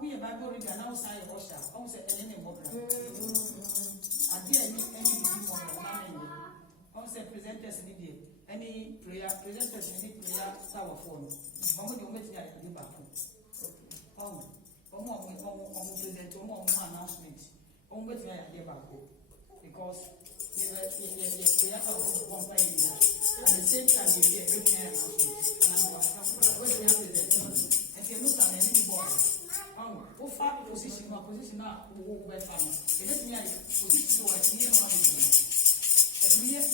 we have Bible reader now say Osha, also any mobile. I dear any also presenters any prayer, presenters any prayer tower phone. How many moments I can do back? Present announcement. On which I get back because prayer tower one at the same time you get every announcement. And I'm going to present. And you look at any board. Position now, who were found. It is near position or near one. But we have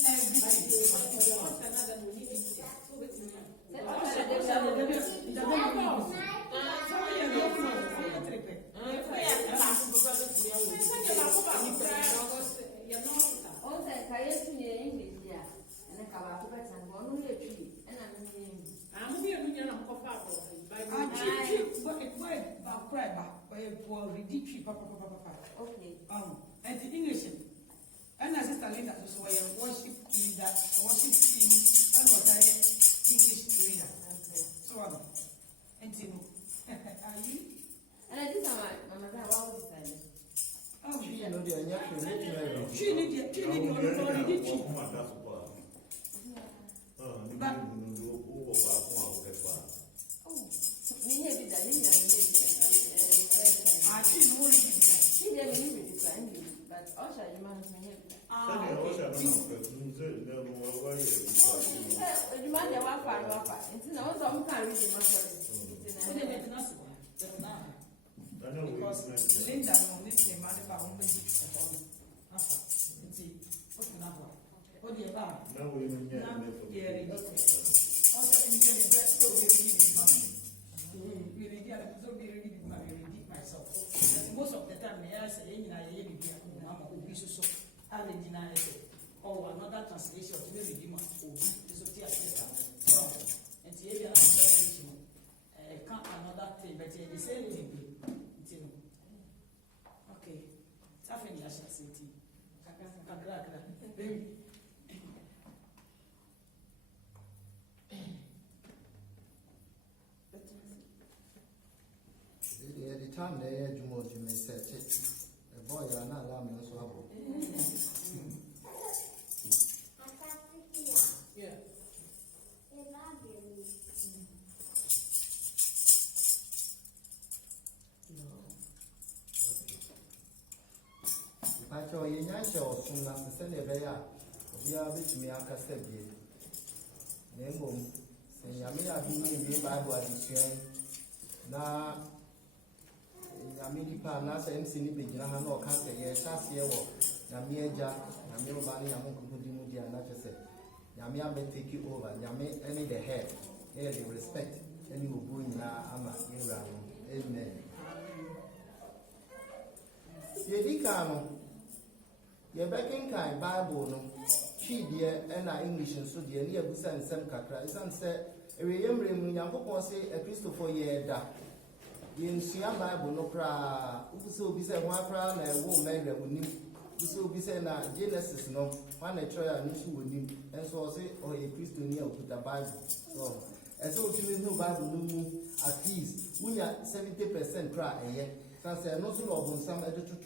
okay. And the English, and as Sister Linda, so I worship leader, worship team, and what I English reader. So and you are you? And I think Mama, what was it? Oh, she know the she need because Linda needs to manage our own business at all. What do you buy? No, we don't get it. Also, we can invest so we really need money. We really get it, so we really need money. We need myself. Most of the time, I say, I will be so. I will deny it. Or another translation to the Redeemer. So, and the other translation, can't another thing, but the same thing. Okay, Taffy, I shall say to you. The time there, you may say, a boy, you are not allowed me also. Yeah. I told you, I shall soon as the Sunday bear. We are with me, I can say, Name, say, Yamia, the Bible edition. Now, Yamidi Panas and Cindy Begin, or can't say, yes, that's here. Yamia, Yamio Bani, Yamukudimudia, and I just said, Yamia may take you over. Yami, any the head, any respect, any who bring Ama, Amen. Yedikano. Your backing kind Bible no, she dear and our English and so dear near Busan and Sam Kakra is unsaid. A remembering Yanko say a Christopher Yeda. In Siam Bible no cra, so be said one crown and won't marry with him. So be said now Genesis no, one a try and issue with him, and so say, or a Christian near with the Bible. So, and so you know Bible no at least we are 70% cry a year. Sans no so of some editor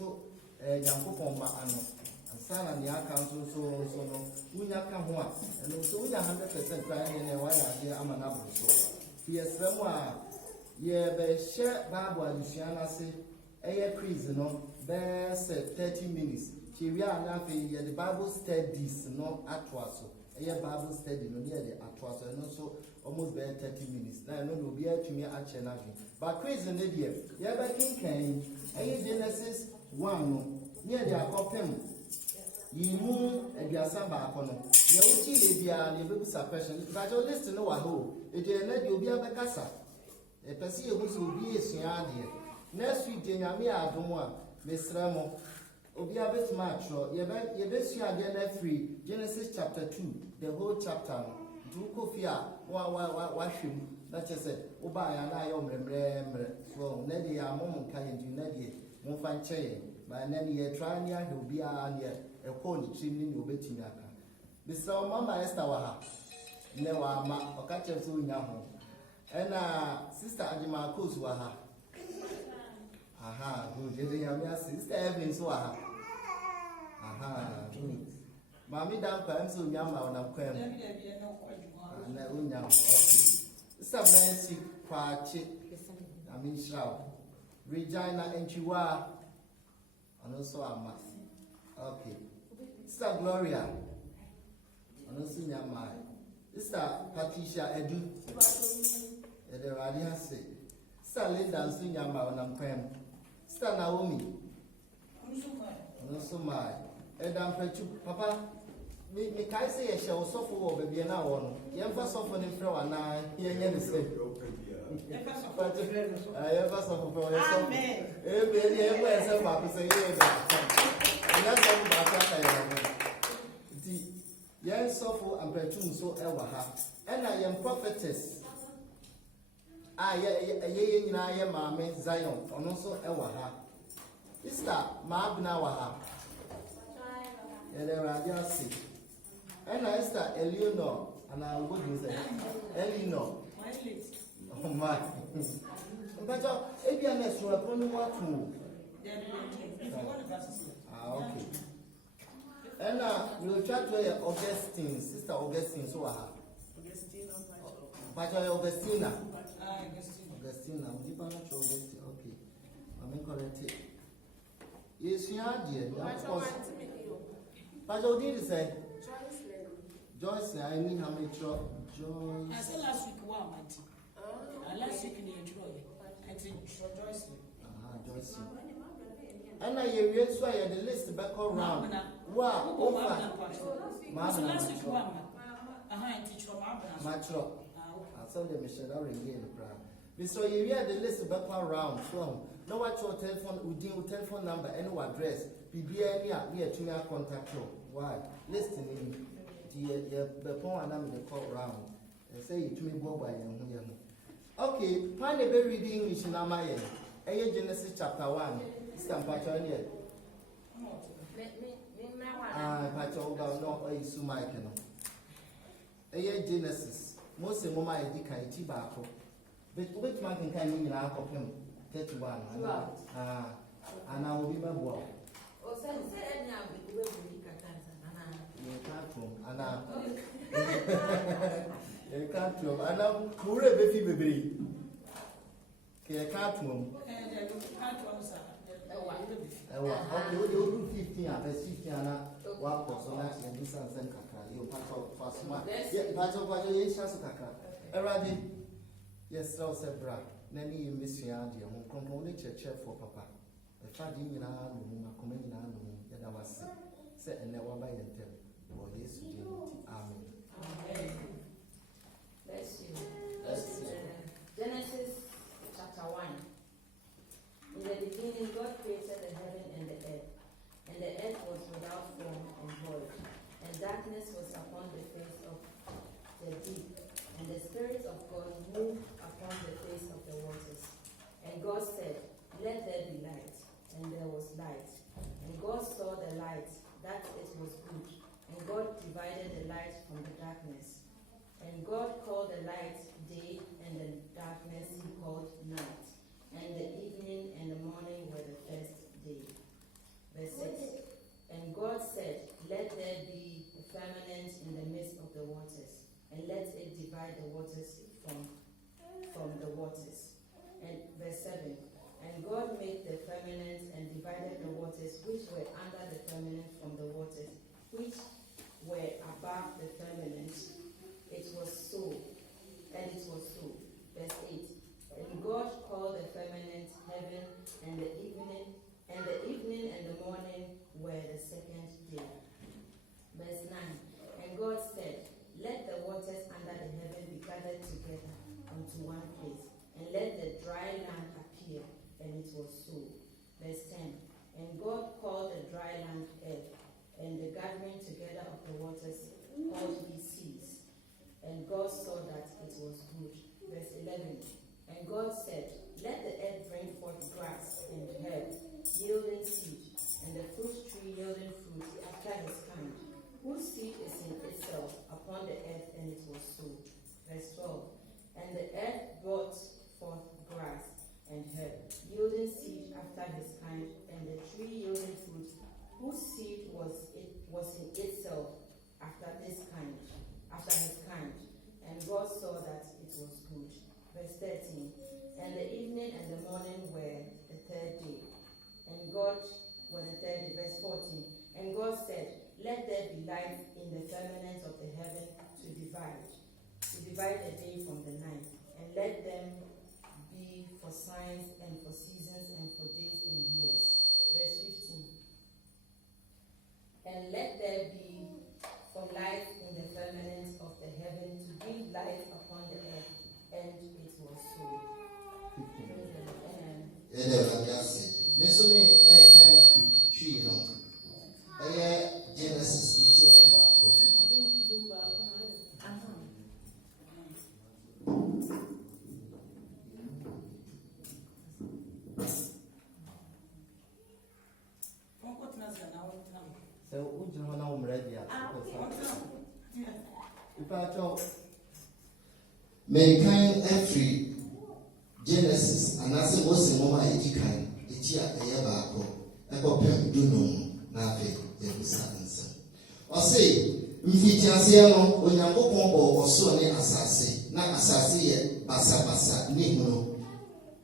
Yanko from Maano. Sana ni council so no unya ka ho a and so unya 100% crying and why are there amanabo so yes remwa ye be share Bible alusiana say eye quiz no be 30 minutes she we are na fe ye the Bible studies no atwaso eye Bible study no near the atwaso and so almost be 30 minutes na no no be atumi a che na hwe but quiz no dey ye be kinkan eye Genesis 1 no near the akopem Yimu Ediasa Bacono. You will see Libya, the baby suppression, but your list to know a whole. It is let you be a Bacassa. A Pessia who will be a Siadia. Next week, Yamia Domoa, Miss Ramo, Obia Bet Macho, Yebesia again free, Genesis chapter 2, the whole chapter. Dukofia, washing, that is it. Oba and I remember. So, Neddy, our mom can do Neddy, won't find chain. But then you try near he'll be near a corn chimney will be tinaka. Mr. Mama Esther Waha. Never ma or catch us in Yahoo. And Sister Adima Waha. Aha, good. Your sister Evelyn Swaha. Aha, good. Mammy down comes to Yama on a quail. Okay. Some Nancy Quachi. I mean, Shroud. Regina and Chihuahua. And also a mass. Okay. Sister Gloria. And also Yama. Sister Patricia Edu. The Radia say. Sister Linda and Sunyama on a quail. Sister Naomi. And also my. Edam Pechu, Papa. Me kai say a shall suffer over baby now on. Never suffer in front and I hear you say. Never suffer for yourself. Amen. Everywhere some Papa say, and that's all about the young suffer and Pechu so ever have. And I am prophetess. I am Mammy Zion, and also ever have. Sister Mabna Waha. There are just and I start Eleanor and I would say Eleanor. Oh my. But ABNS were upon what move. Okay. And we'll try to Augustine, Sister Augustine, so I have. But Augustina. Augustina, Augustine, okay. I'm correct. Yes, you are dear. Of course. But you did say Joyce, I mean, how much Joyce? I said last week, one, last week in the intro, I think Joyce. Joyce. And I hear you swear the list back around. Wow, last week, one. I teach from Matro. I saw the missionary again. We saw you hear the list back around. So, no, what's your telephone number, and no address. PBA near to me contact you. Why? Listening. The phone and the call round. And say it to me, Bob. Okay, find a very reading English in Amaya. Genesis chapter 1. Stand Pacha here. Pacha about no Sumaikano. Genesis. Most of my Dika Tibako. But which man can come in our him? 31. And I will be my boy. You can't room. And I'm poor baby baby. You can't room. Okay, you do 15 and 15 and one person and do something. You pass off fast. Yeah, pass off what you Eradi. Yes, so said Bra. Nanny, you miss your idea. Component church for Papa. If I didn't know, I'm coming in. That I was said and never by your tell. For this, amen. Let's see. Genesis chapter 1. In the beginning, God created the heaven and the earth was without form and void, and darkness was upon the face of the deep, and the Spirit of God moved upon the face of the waters. And God said, "Let there be light," and there was light. And God saw the light, that it was good, and God divided the light from the darkness. And God called the light day, and the darkness he called night. And the evening and the morning were the first day. Verse 6. And God said, "Let there be a firmament in the midst of the waters, and let it divide the waters from the waters." And verse 7. And God made the firmament and divided the waters which were under the firmament from the waters which were above the firmament. It was so, and it was so. Verse 8. And God called the firmament heaven, and the evening and the morning were the second day. Verse 9. And God said, "Let the waters under the heaven be gathered together unto one place, and let the dry land appear." And it was so. Verse 10. And God called the dry land earth, and the gathering together of the waters called he seas. And God saw that it was good. Verse 11. And God said, "Let the earth bring forth grass and herb, yielding seed, upon the earth, and it was so. Verse 12. And the earth brought forth grass and herb, yielding seed after his kind, and the tree yielding fruit, whose seed was in itself after his kind. And God saw that it was good. Verse 13. And the evening and the morning were the third day. Verse 14. And God said, let there be light in the firmament of the heaven to divide the day from the night, and let them be for signs and for seasons and for days and years. Verse 15. And let there be for light in the firmament of the heaven to give light upon the earth, and it was so. Genesis American every Genesis and as a was a mama edikan, etia ayabako, ekopem dunum na fe yebusanse. O say, mfitiasiano onyankopon bo oso ne asase, na asase ye basa ni hunu.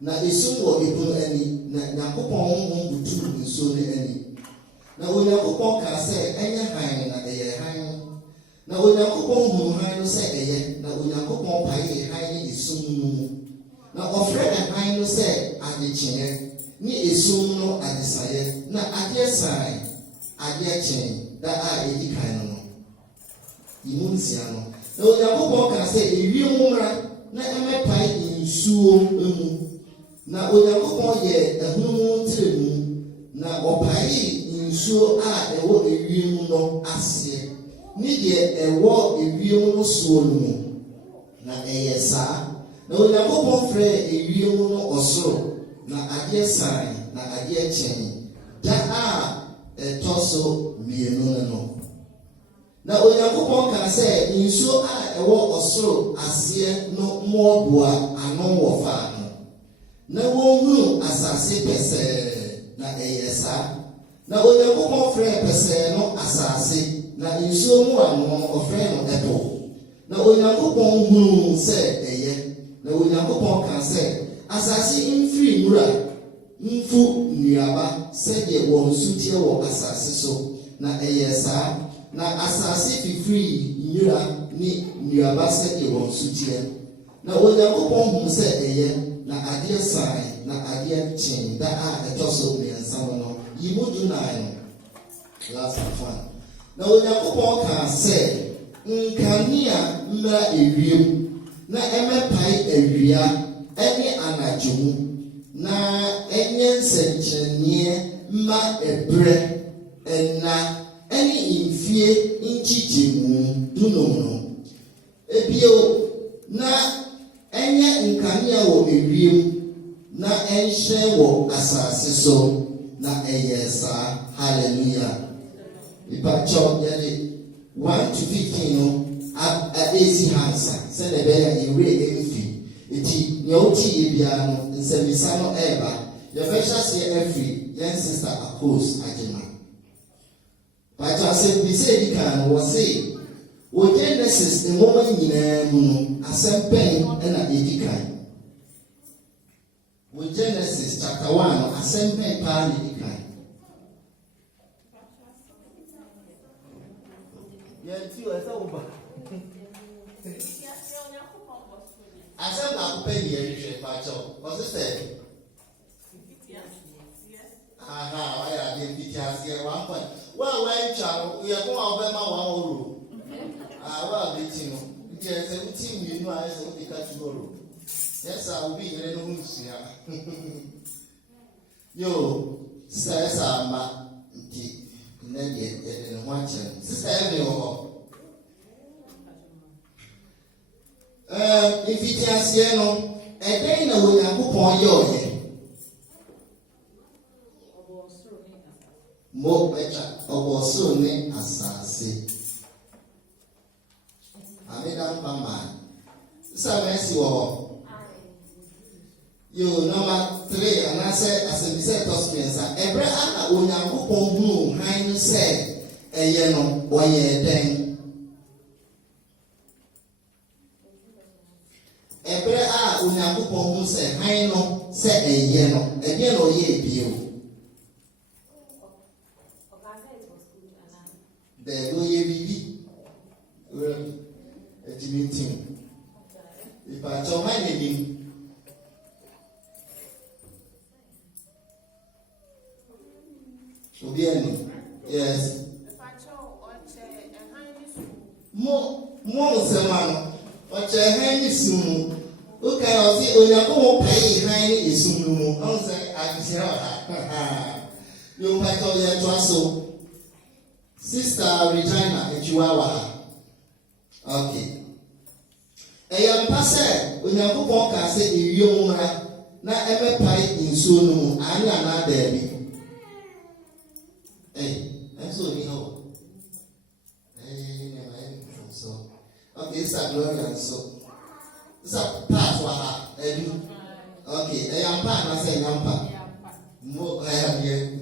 Na esum wo ebun ani, na nyankopon butu nso ne ani. Na onyankopon ka say enye han na eye han. Na onyankopon hunu han no say eye, na onyankopon paye han ni esum no. Na ofre han no say adechene, ni esum no adesaye, na adesai adechen da a edikan no. Imunsia no. Na onyankopon ka say ewiem mra na emepai nsuo emu. Na onyankopon ye ehunu tiremu, na opai nsuo a ewo ewiem no ase. Ni de ewo ewiem no so no na eyesa. Na onyankopon frɛ ewiem no osoro, na ade sai na ade chen da a etoso mienu no. Na onyankopon ka sɛ nsuo a ewo osoro ase no moboa ano wo fa no. Na wonhu asase pɛsɛ na eyesa. Na onyankopon frɛ pɛsɛ no asase, na nsuo mu ano ofrɛ no epo. Na onyankopon hunu sɛ eye. Na onyankopon ka sɛ asase mfiri mura mfu nnuaba sɛdeɛ wɔn sutie wɔ asase so, na eyesa. Na asase fifiri nyura ni nnuaba sɛdeɛ wɔn sutie. Na onyankopon hunu sɛ eye. Na adeɛ sai na adeɛ chen da a etoso mmiɛnsa no yimudu nine last one. Na onyankopon ka sɛ nkanea mmra ewiem, na emepai awia ɛne anadwo mu, na enye nsɛnkyerɛnneɛ mma ebrɛ ɛna ɛne mfie nkyigyimu dunum no. Ebio na enye nkanea wɔ ewiem, na enhyɛ wɔ asase so, na eyesa. Hallelujah. Ipacho yade 1 to 15 no esi hansa se ne be ya ewe emfi eti ne oti ye bia no nsemisa no eba ye fesha se every yen sister Akos Agema. Pacho se bi se di kan wo se o Genesis the moment nyina mu no asempɛn na edi kan. Wo Genesis chapter 1 asempɛn pa na edi kan. Yanti o esa uba. Asa na kupe ni ehwe pacho. O se se. Aha, wa ya bi fitiasie 1 point. Wa ncha ye ko wa be ma wa oro. Wa be ti no. Nti e se uti mienu a se o ka ti oro. Yes, I will be here no hunsia. Yo, sa ma nti na ye no wache. Sister Emi o. Ifitiasie no, eden na onyankopon ye oye. Mo becha, obo so ne asase. say as a said Tospensa, every hour when you go home, Hine said, a yeno, or ye den. Every hour when you go home, say, Hino, say a yeno, ye be. There go ye be. Well, a Jimmy team. If I told my name. Yes. More seman. What a handy soon. Okay, I'll see when you go pay handy is soon. I'll say, I see her. You might all your trousseau. Sister Regina, a Chihuahua. Okay. A young passer, when you go can say, you not ever pie in soon, and you're not there. Hey, I'm so new. Hey, so. Okay, it's a glory and so. It's a part for her. Okay, a young part, I say young part. More, I have here.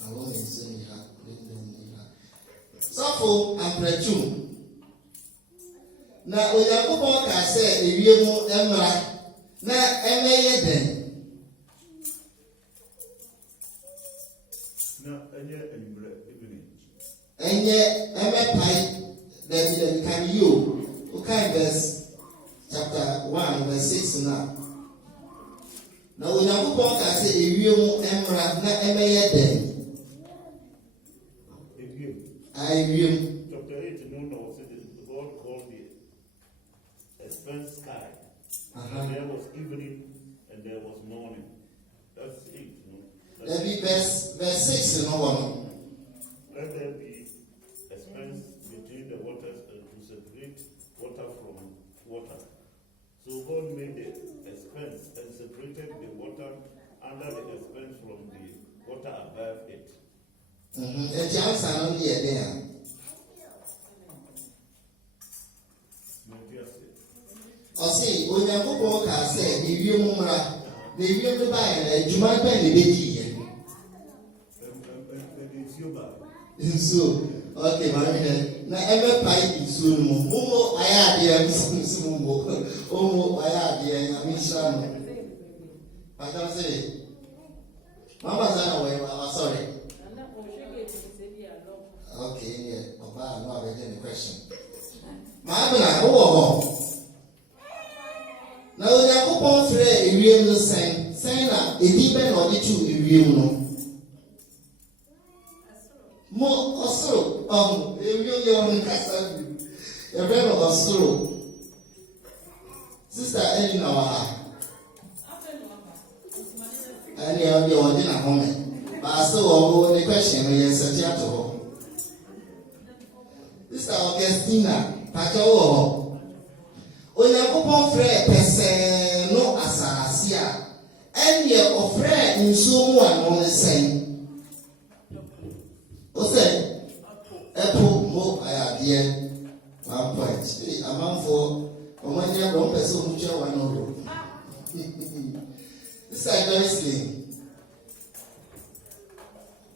I won't say me. So, I'm preaching. Now, when you go back, I say, if you move, Emra, now, then. And yet, that can you, okay, verse chapter 1, verse 6 now. Now, when you go back, I say, if you emra, not then. I will. Chapter 8, the God called the expanse sky. And there was evening and there was morning. That's 8. There be verse 6 in one. Let there be expanse between the waters and to separate water from water. So God made the expanse and separated the water under the expanse from the water above it. And Johnson only a there. Or see, when you go back, I say, if you mumra, the you buy a Juman penny baby. So, okay, my man. Now, ever pipe is soon. Momo, I had the Mumo. Omo, I had the Amishan. I can say, Mama's away. Sorry. Okay, yeah. I'm not getting a question. Mabana, oh, now we are going to say a real sign. Sign up a deeper or the two a real. More also, a real young castle. A friend of us solo. Sister Eleanor. And you are the ordinary home. But I still the question when you set out to her. Sister Augustina, Pacho, Oyakopo Fre, Pese, no Asarasia, and ye of Fre in someone on the same. Ose, Apple, Mo, I have dear 1 point. A month for when you have 1 person who shall 1 euro. This is very slim.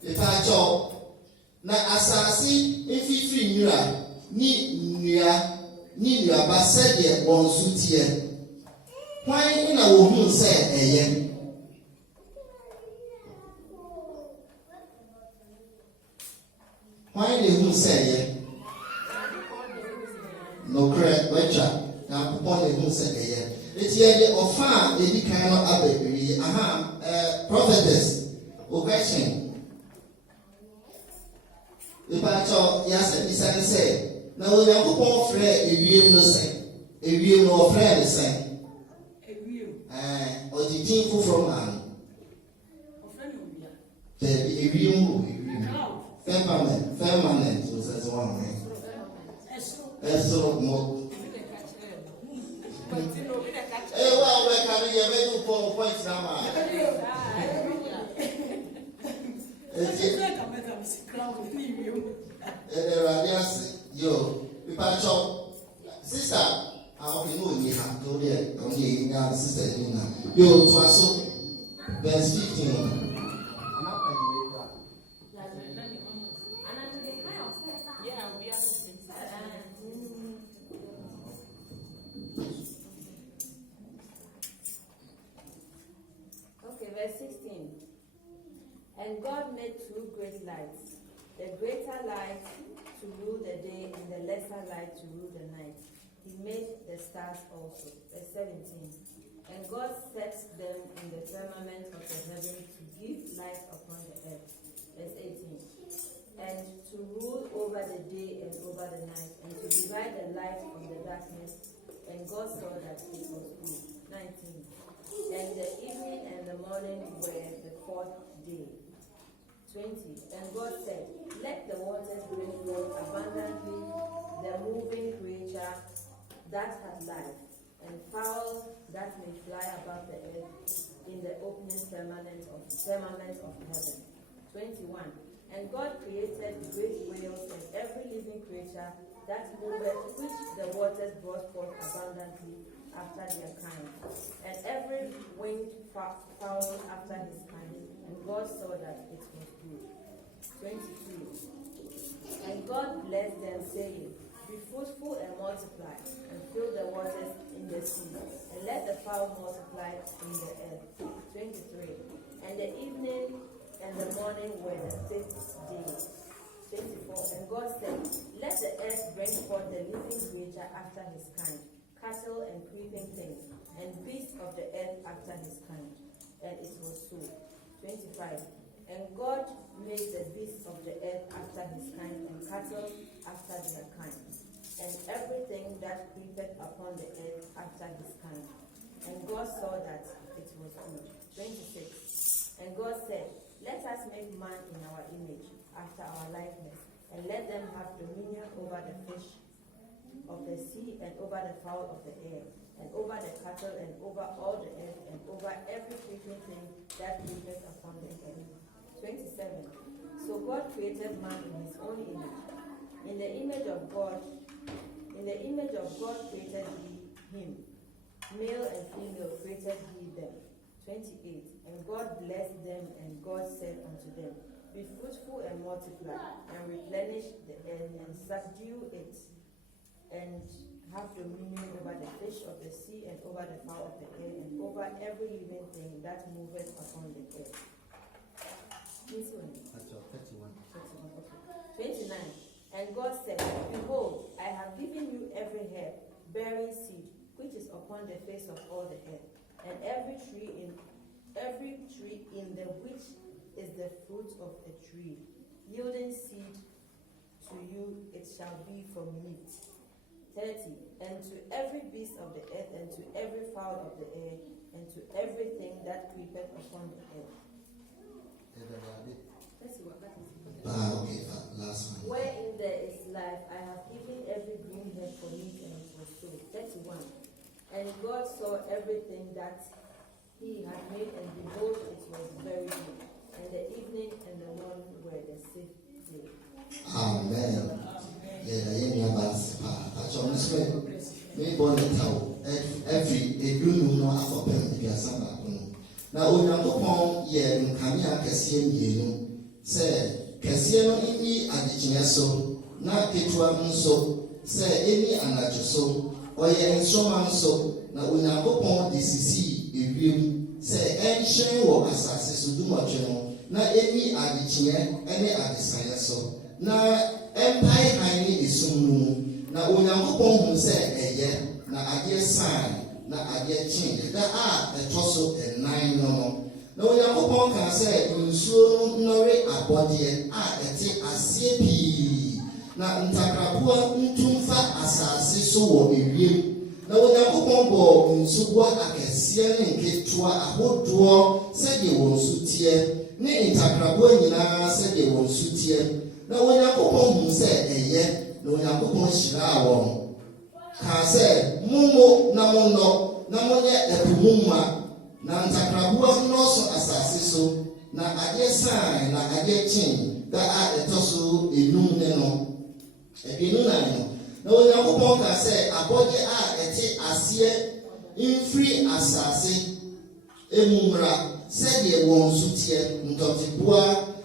If I chop. Na asasi efifi nyira ni nua ba sede wonsu tie kwan na wo hu se eye kwan le hu se eye no correct wecha na popo le hu se eye eti ye de ofa edi kan no ababiri prophetess o question. If I told yes, and say, now we are going to a real no say, a real no friend say, or the team from man. A real permanent was as one way. That's so more. Well, we're coming here to 4 points now. Yo, if I chop, sister, I'll be moving you have to be a sister. Yo, to us, verse 15. Okay, verse 16. And God made two great lights, the greater light to rule the day and the lesser light to rule the night. He made the stars also. Verse 17. And God set them in the firmament of the heaven to give light upon the earth. Verse 18. And to rule over the day and over the night, and to divide the light from the darkness. And God saw that it was good. 19. And the evening and the morning were the fourth day. 20. And God said, let the waters bring forth abundantly the moving creature that has life, and fowl that may fly above the earth in the opening firmament of heaven. 21. And God created great whales and every living creature that moveth, which the waters brought forth abundantly after their kind, and every winged fowl after his kind. And God saw that it was good. 22. And God blessed them, saying, be fruitful and multiply, and fill the waters in the sea, and let the fowl multiply in the earth. 23. And the evening and the morning were the fifth day. 24. And God said, let the earth bring forth the living creature after his kind, cattle and creeping things, and beasts of the earth after his kind. And it was so. 25. And God made the beasts of the earth after his kind, and cattle after their kind, and everything that creepeth upon the earth after his kind. And God saw that it was good. 26. And God said, let us make man in our image, after our likeness, and let them have dominion over the fish of the sea, and over the fowl of the air, and over the cattle, and over all the earth, and over every creeping thing that creepeth upon the earth. 27. So God created man in his own image. In the image of God created he him. Male and female created he them. 28. And God blessed them, and God said unto them, be fruitful and multiply, and replenish the earth, and subdue it, and have dominion over the fish of the sea, and over the fowl of the air, and over every living thing that moveth upon the earth. 29. And God said, behold, I have given you every herb bearing seed, which is upon the face of all the earth, and every tree in the which is the fruit of a tree, yielding seed to you, it shall be for meat. 30. And to every beast of the earth, and to every fowl of the air, and to everything that creepeth upon the earth. Let's see what that is. Okay, last one. Wherein there is life, I have given every green herb for meat, and it was so. 31. And God saw everything that he had made, and behold, it was very good. And the evening and the morning were the sixth day. Amen. Now, Onyankopɔn yɛ nkanea kɛseɛ mmienu sɛ kɛseɛ no nni adekyea so na ketewa nso sɛ ɛnni anadwo so ɔyɛ nsoroma nso na Onyankopɔn de sisi ewiem sɛ ɛnhyerɛn wɔ asase so dumɔtwe no na ɛnni adekyea ne adesaeɛ so na ɛmpae han ne esum no mu na Onyankopɔn hu sɛ ɛyɛ na adeɛ san na adeɛ kyen da a ɛtɔ so ɛnan no na Onyankopɔn kaa sɛ nsuo no nnɔre abɔdeɛ a ɛte aseɛ pii na ntakraboa ntumfa asase so wɔ ewiem na Onyankopɔn bɔɔ nsuboa akɛseɛ ne nketewa ahodoɔ sɛdeɛ wɔn su teɛ ne ntakraboa nyinaa sɛdeɛ wɔn su teɛ na Onyankopɔn hu sɛ ɛyɛ na Onyankopɔn hyiraa wɔn kaa sɛ mumo na monnɔ na monyɛ ɛpo mu mma na ntakraboa nnɔɔso asase so na adeɛ san na adeɛ kyen da a ɛtɔ so enum ne no aduonu nan no na Onyankopɔn kaa sɛ abɔgye a ɛte aseɛ mfiri asase emumra sɛdeɛ wɔn nso teɛ ntɔteboa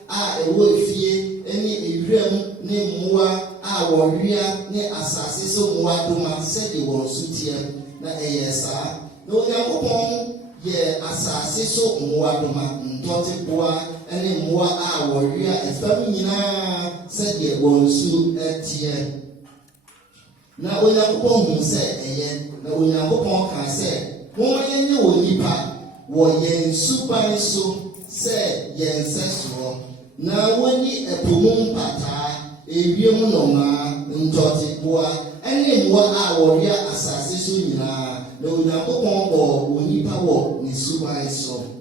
a ɛwɔ efie ne ewuram ne mmoa a wɔwea ne asase so mmoa doma sɛdeɛ wɔn nso teɛ na ɛyɛ saa na Onyankopɔn yɛ asase so mmoa doma ntɔteboa ne mmoa a wɔwea ɛfam nyinaa sɛdeɛ wɔn nso teɛ na Onyankopɔn hu sɛ ɛyɛ na Onyankopɔn kaa sɛ wɔn yɛnyɛ wɔ nipa wɔ yɛn suban so sɛ yɛn nsɛsoɔ na wɔnni ɛpo mu mpataa ewiem nnɔmaa ntɔteboa ne mmoa a wɔwea asase so nyinaa na Onyankopɔn bɔɔ onipa wɔ ne suban so.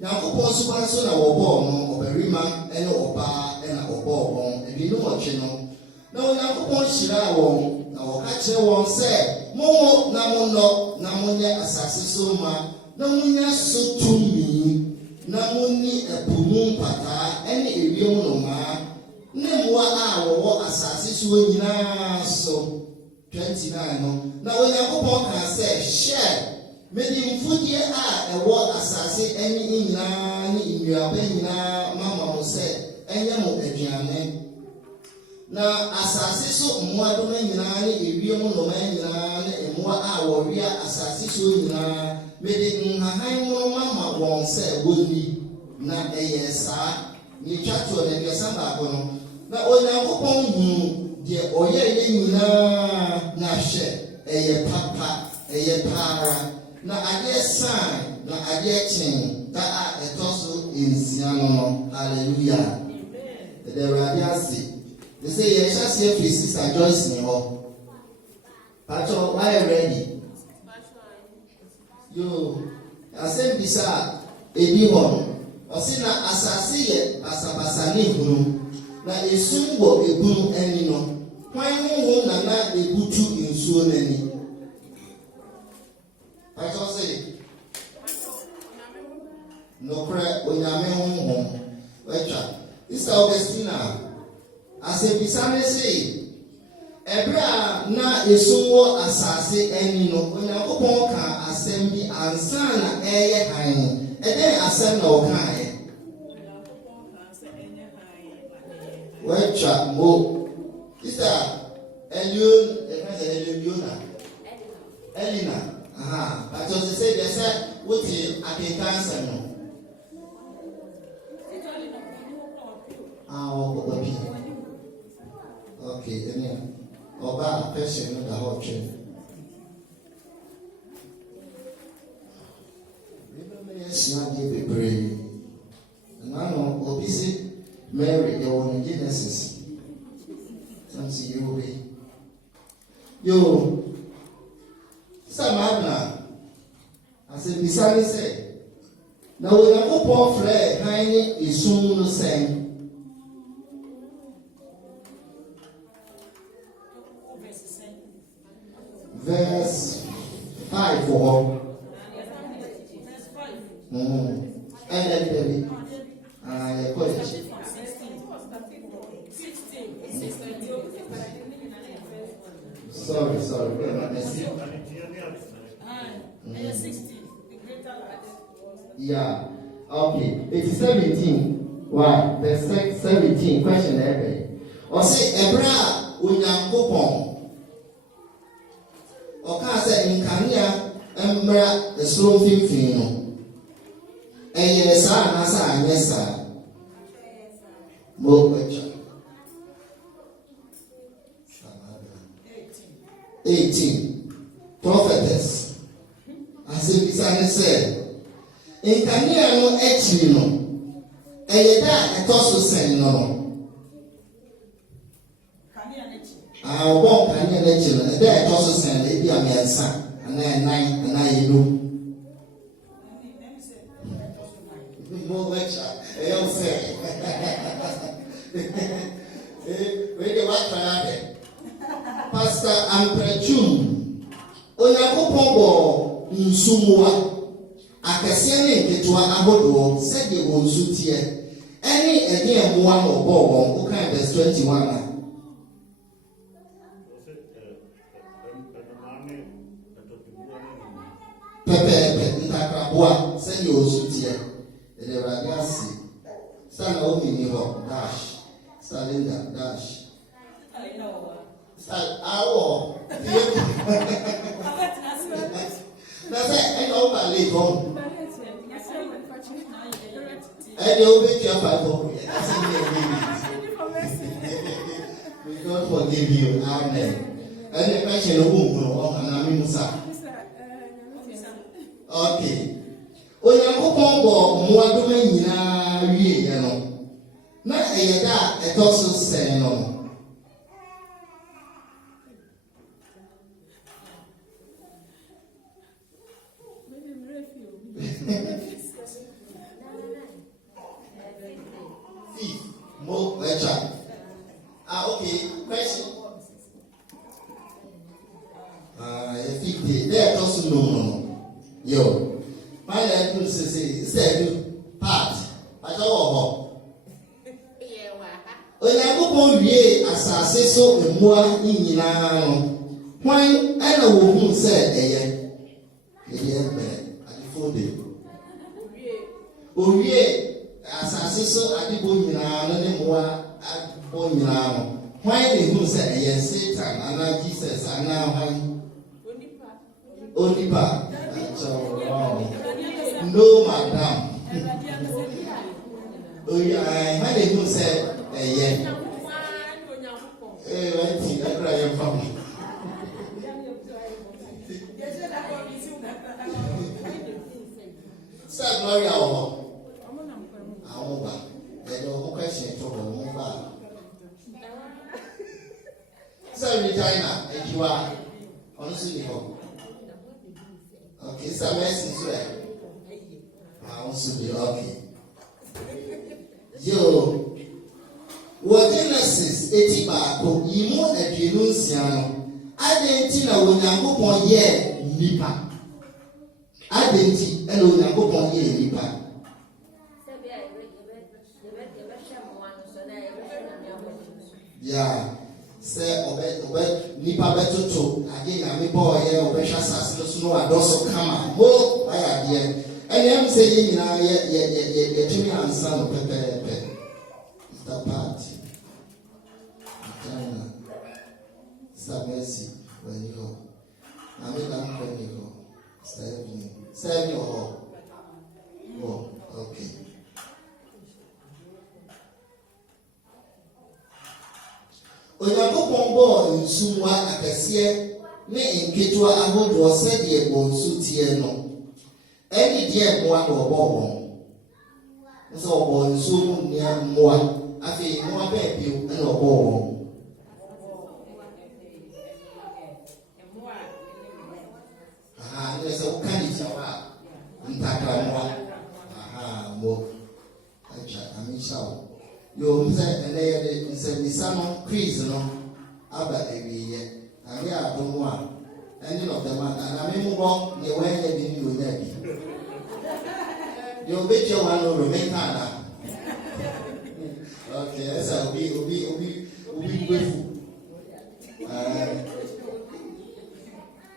Nyankopɔn suban so na wɔbɔɔ no ɔbarima ne ɔbaa na ɔbɔɔ wɔn ebinom ɔtwe no na Onyankopɔn hyiraa wɔn na wɔka kyerɛ wɔn sɛ monwo na monnɔ na monyɛ asase so ma na munya so tumi na munni ɛpo mu mpataa ne ewiem nnomaa ne mmoa a wɔwɔ asase so nyinaa so 29 no na Onyankopɔn kaa sɛ hyɛ mede mfudie a ɛwɔ asase ne nyinaa ne nnuaba nyinaa mama mo sɛ ɛnyɛ mo aduane na asase so mmoadoma nyinaa ne ewiem nnomaa nyinaa ne mmoa a wɔwea asase so nyinaa mede nhahan mo mama wɔn sɛ wɔnni na ɛyɛ saa netwa to na biasa baako no na Onyankopɔn hunu deɛ ɔyɛ nyinaa na hwɛ ɛyɛ papa ɛyɛ paara na adeɛ san na adeɛ kyen da a ɛtɔ so nsia no hallelujah the Awurade ase they say yɛn hyɛ aseɛ firi Sister Joyce ne hɔ patro why you ready yo asɛm bisa edi hɔ no ɔsi na asase yɛ basabasa ne ehunu na esum wɔ ehunu ani no kwan ho na ebutu nsuo n'ani patro sɛ nokorɛ onyame ho wɛtwa Sister Augustina asɛbisa ne se ɛberɛ a na esum wɔ asase ani no Onyankopɔn ka asɛm bi ansa na ɛyɛ han ɛdɛn asɛm na ɔkaeɛ wɛtwa mo Sister Elina but ɔsɛ sɛ deɛ sɛ wote akenka asɛm no ɔkɔkɔ bi okay ɛnea ɔba pɛhyɛ no da hɔ twɛ yɛsua adeɛ bebree nano obi se Mary ɛwɔ no Genesis santi yɛwɔ yo sɛ maabena asɛbisa ne sɛ na Onyankopɔn frɛ han ne esum no sɛn verse 5 for and then baby your college sorry yeah okay it is 17 why verse 17 question every or say ebra Onyankopɔn ɔkaa sɛ nkanea mmra ɛsoro mfimfini no ɛyɛ saa anaasɛ anyɛ saa mo atwa 18 prophetess asɛbisa ne sɛ nkanea no akyiri no ɛyɛ da a ɛtɔ so sɛn no ɔbɔ nkanea no akyi no ɛda a ɛtɔ so sɛn no ebi a mmiɛnsa anaa ɛnan anaa enum mo lecture ɛyɛ ɔsɛ wei de watara abɛ Pastor Amprechum Onyankopɔn bɔ nsumuwa akɛseɛ ne nketewa ahodoɔ sɛdeɛ wɔn nsu teɛ ɛne ɛne ɛmoa na ɔbɔ wɔn wokan verse 21 na pɛpɛɛpɛ ntakraboa sɛdeɛ Osutia, the Radiasi, San Ominiho, Dash, Salinda, Dash. I know. Our. That's it, and over late home. And you'll be your 500. We God forgive you. Amen. And the question of whom will and I mean, okay. Oyakopon bo muadome nyina wie ye no. Na eyeda etoso sen no. Mo lecture. Okay, question. 50. There also no. Yo. My letter said part. I don't Oyakopon wie asase so emua nyina no. When I know who said eye. Eye be adifode. Owie asase so adibo nyina no ne moa abo nyina no. When they who said eye Satan and Jesus and now Onipa. No, madam. Oh, yeah, I had a good say, yeah. Eh, I think I cry from. Sir, Gloria, Aoba, then your question to Mumba. Sir, China, and you are honestly home. Okay, sir, message to it. Also be okay. Yo, what Genesis 80 baako yimu aduonu nsia no adenti na Onyankopon ye nipa adenti na Onyankopon ye nipa yeah say obe nipa betoto age nyame boy ye obe hwa sase so no adoso kama mo ayade. And I'm saying, yeah, Jimmy and son of Pepe. The party. China. Mercy when you go. I mean, I'm when you go. Save your home. Oh, okay. Oyakopon bo nsuwa akasiye ne nketua ahodo sɛdeɛ bo nsu tie no. Any dear one or bomb. So, soon near more. I feel more baby and a bomb. There's a kind of Ntaka more. I mean, so you said, and they said, the son of Chris, no, about every year. And we are don't want any of them. And I mean, wrong, they were having you there. You'll bet your one over make okay, so we grateful.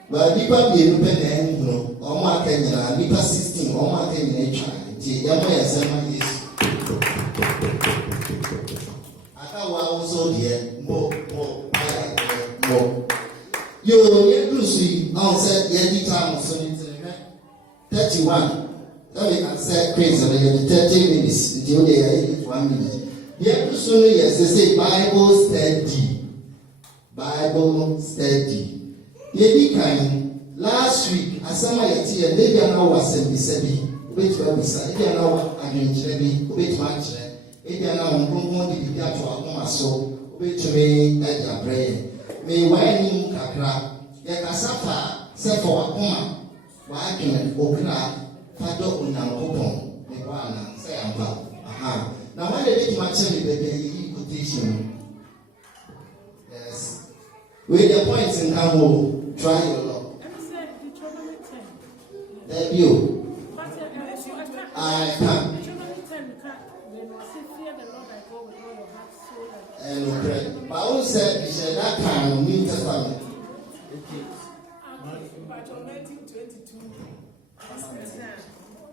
But Nipa be a pen, no, or my Kenya, Nipa 16, or my Kenya child. Yama Yasama is. I thought also dear, more. You see, I'll say, yeah, time so 31. Now you can say crazy, the 30 minutes, the only 1 minute. The episode, yes, they say Bible study. You can last week, as some of you, maybe an hour 77, which was an hour against Rebbe, which much, if you are now going to be able to have so, which may at your prayer. May wine Kakra, Yakasafa, set for a woman, Wakin, Okra. Fado Onyankopon me wana say amba aha na when they make match me baby quotation yes with the points in Kamo try your luck that you I can and pray but who said you said that kind of mean to family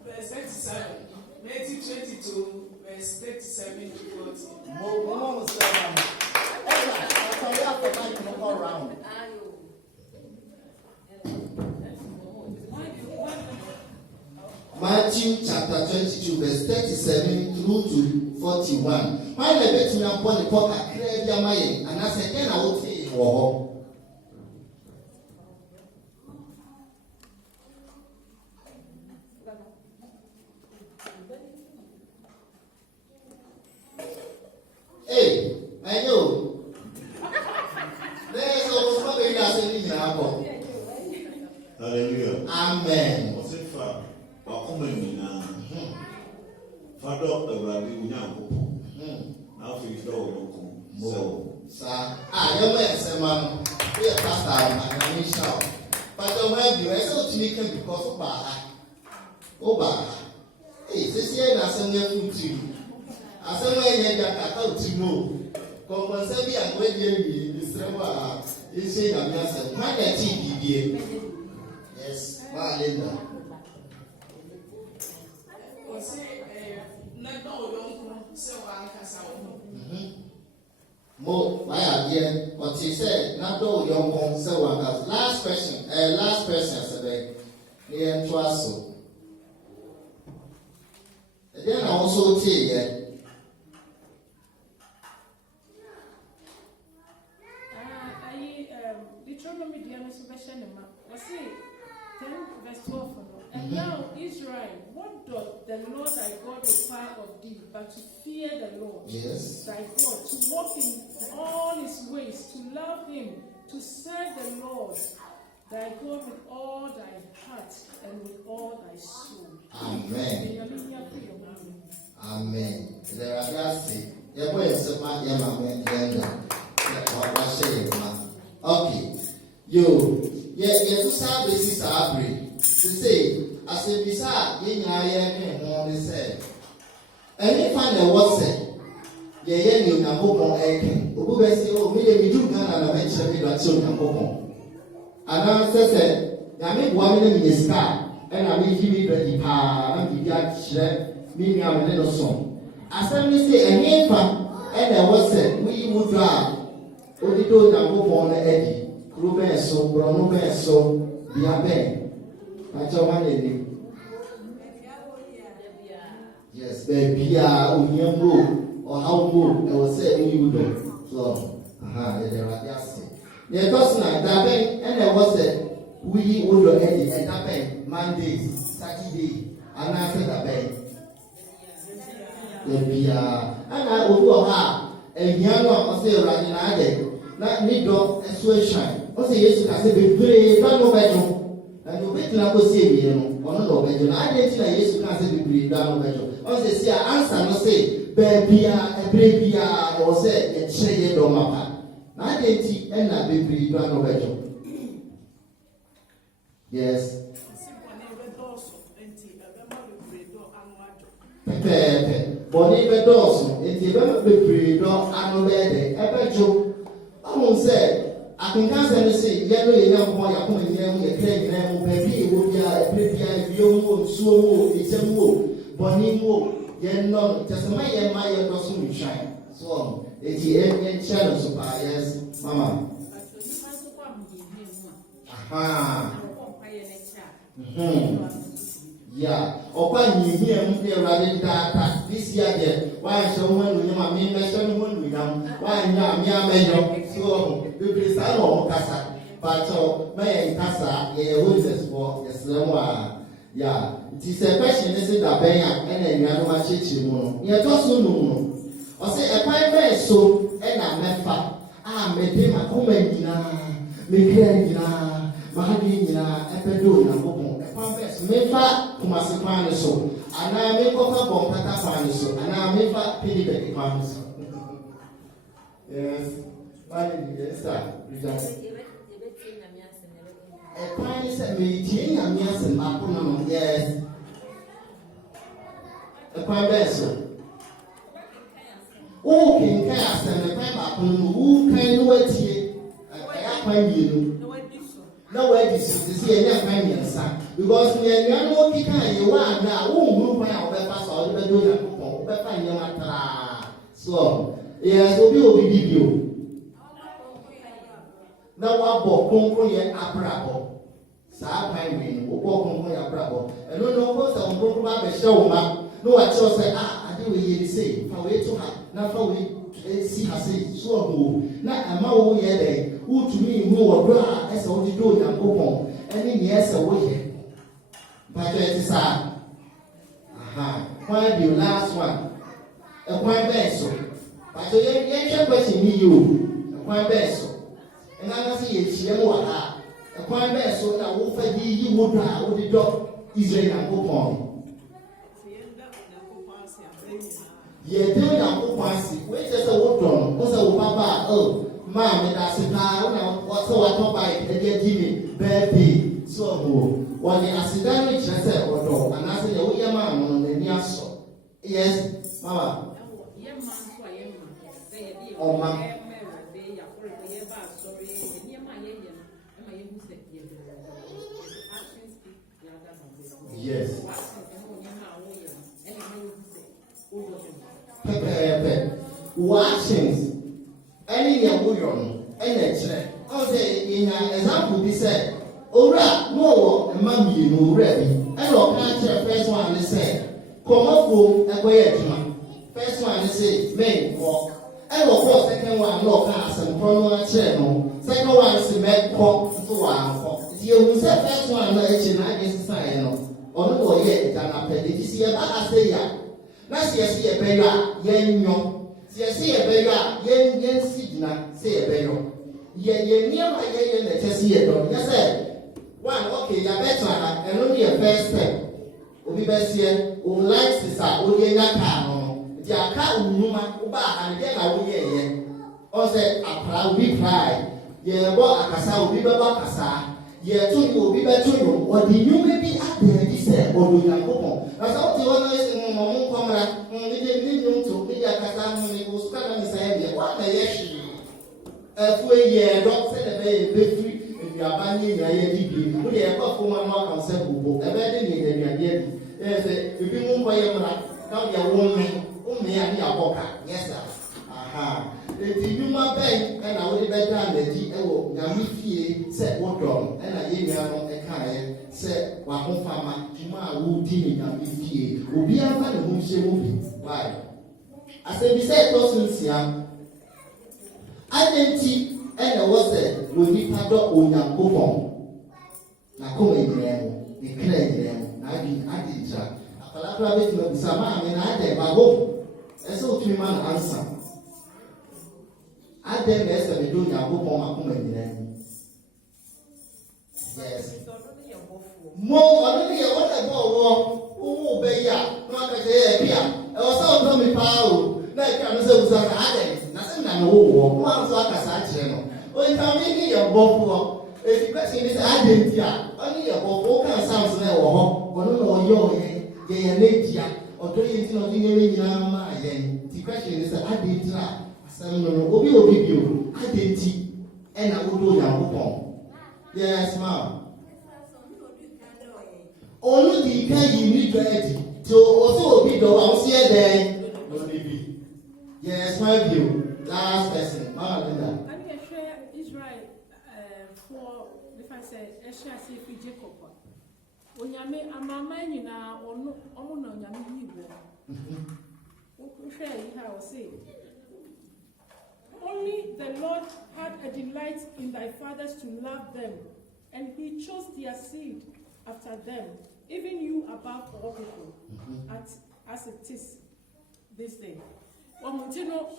verse 37. Matthew 22, verse 37 to 40. Matthew chapter 22, verse 37 through to 41. Why the bet me upon the pocket, clear your mind, and I said, then I will say, oh. Hey, I know. There's almost probably nothing in our book. Hallelujah. Amen. What's it for? Father of the Rabbi, we now go. Now for you, so, sir, you're my man. We are pastor, and I'm in shout. But the way you are so unique because of Baha. Oh, Baha. Hey, this year, I send you food to you. I send my head that out to know. Compensate and when you is saying, I'm just a man at TV. Yes, my Linda. Mo, my idea, what he said, not all young ones, so last question, today, near Twasso. Then I also say, Deuteronomy, verse 12. And now, Israel, what doth the Lord thy God require of thee, but to fear the Lord yes, thy God, to walk in all his ways, to love him, to serve the Lord thy God with all thy heart and with all thy soul. Amen. Amen. There are guys, you're going to say, my young man, okay. Yo, yeah, to serve this is our breed. To say, as a visa, in your said, and if I know what's it, yeah, you know, home aching. Who will say, oh, me, do not mention me that so young. And I said, I make 1 million in the sky, and I make him ready, and the got me, I'm a little song. As I say, and if and I was said, we would drive. Only those that go on the edge. Ruben so, Bruno so, be a ben. That's your money. Yes, baby, Unyango or how move, I was saying you do. So, there are yes. The person that and there was a we would look at it and Monday, Saturday, and after the bank. Baby, and I will go and young one say, running at it. Not need dog and sweat shine. Also, yes, I said, be brave, not no bedroom. And you bet not go see me, or no bedroom. I didn't say, yes, you can't say, be brave, not no bedroom. Also, see, I answer, no say, baby, a baby, or say, a chain or mapa. I didn't see, and not be brave, not no bedroom. Yes. Pepe, Bonnie Bedorso, it's a very brave dog, and no better, a bedroom. I won't say. I can cancel say, yellow young boy, I come in here, we claim them, baby, will be a baby, you, so, it's a move, Bonnie, yet no, just my and my doesn't shine. So, it's the end channel, so yes, Mama. Yeah, upon you here, rather that this year, why someone with my main mission one with them, why not me, so we present all Casa, but may Casa, a witness for the Slama. Yeah, it is a question, is it a banger and then Yanoma Chichi? Yet also no. Or say a private so and a member. Make him a comment, make him, Mahadina, Epeduna, Mefa Kumasipani so, and I make up a bomb Patapani so, and I make a piggy pan so. Yes, why did you start? A pine said me, King and yes, and Macuna, yes. A pine vessel. Oh, King Cass and the Pine who can wait here. I find you. No, where this is the young man, son. because when you are working, you are now, who group I will pass all the do your find your matter. So, yes, will be you. Now, what book, Conco, your apparel. Sa Pine, who walk on your apparel. And no, no, first I will go back and show up. No, I just say, I do hear say, for way to have, not for we see her say, so not a mouth yet, who to me more as all the do and go home, and in yes, away. But it is sad. Aha, why the last one? A quite vessel. But the young question me you, a quite vessel. And I see it, she a quite vessel that will fed you would die with the dog Israel and go home. Ye do na ko kwasi we just say wo don ko say wo papa ma me da se na what so what to buy e dey give birthday so go when the accident which say wo don and I say wo ye ma no na ni aso yes mama ye man so ye man say ye dey o ma be ya for ye ba so be ni ma ye ye no e ma ye hu say ye actions speak louder than words. Yes. Actions. Any young woman, any children. I'll say in an example, be said, Ora, no, and mammy, no, ready. And I'll catch the first one, they say, come up home and go ahead. First one, they say, men walk. And of course, second one, no pass and pronoun channel. Second one is the men walk to one. You say first one, no, it's not necessary. Or no, yet, than a penny. You see, I say, yeah. Na see a better, yen yo. See a better, yen signal, say a better. Yen near my yen, let us see it. Yes, sir. One, okay, ya better, and only a first step. Obi best here, who likes this, only a car. The car, woman, Uba, and then I will hear. Or say, a proud be pride. Ye bought a cassa, will be about cassa. Ye told you, be better to you, or the you may be up there, he said, or do you know? That's all the one is in my camera. We didn't to me, I can't go stand and say, what a yes. A full year, don't say a baby free, and you are banning your degree. We have got for my mark on several, a better need than your dear. Yes, if you move by your mouth, now you're woman, only a near walker. Yes, sir. Aha. The human bank and I would better than the GO, Yamiki said, what wrong, and I gave her a kind, said, Wahon Farmer, Juma, who did Yamiki, will be a man whom she will be. Why? I said, beside persons here, identity and I was there, will be part of Unyakopon. Now come in there, declare them, I did that. A collaborative with Sama, and I did my home. And so 3 man answer. I then there's a do your book on my yes. More only what I go who obey ya, not a day. I was all coming power. Like I was a nothing than who once like a satchel. When you come in your book, if you question this identity, only your book can sound now or no, your nature or 20 of the question is identity. Obi you identity and I would do your yes, ma'am. Only the kind you need to edit. So also be the one here then. Yes, my view. Last person, Mama Linda. I can share Israel for if I say Esha Sefi Jacob. When you may a man now or no, share how I say. Only the Lord had a delight in thy fathers to love them, and he chose their seed after them, even you above all people, as it is this day. Omutino,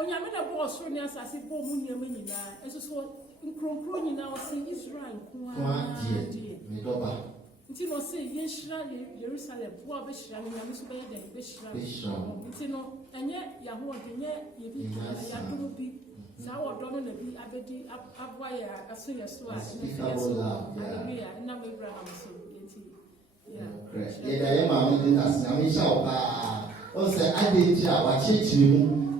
Onyamina boss, Sonias, as if Bomunyaminina, and so Nkronkroni see Israel, Ntino say Yeshra Jerusalem, poor Bishra, and Yamisubay, and Bishra, Ntino, and yet Yahoo, and yet you be Sawa Dominant, be Abedi, Abwaya, as soon as you are, and now Abraham so yeah, I am a minister. I shall also I did our church.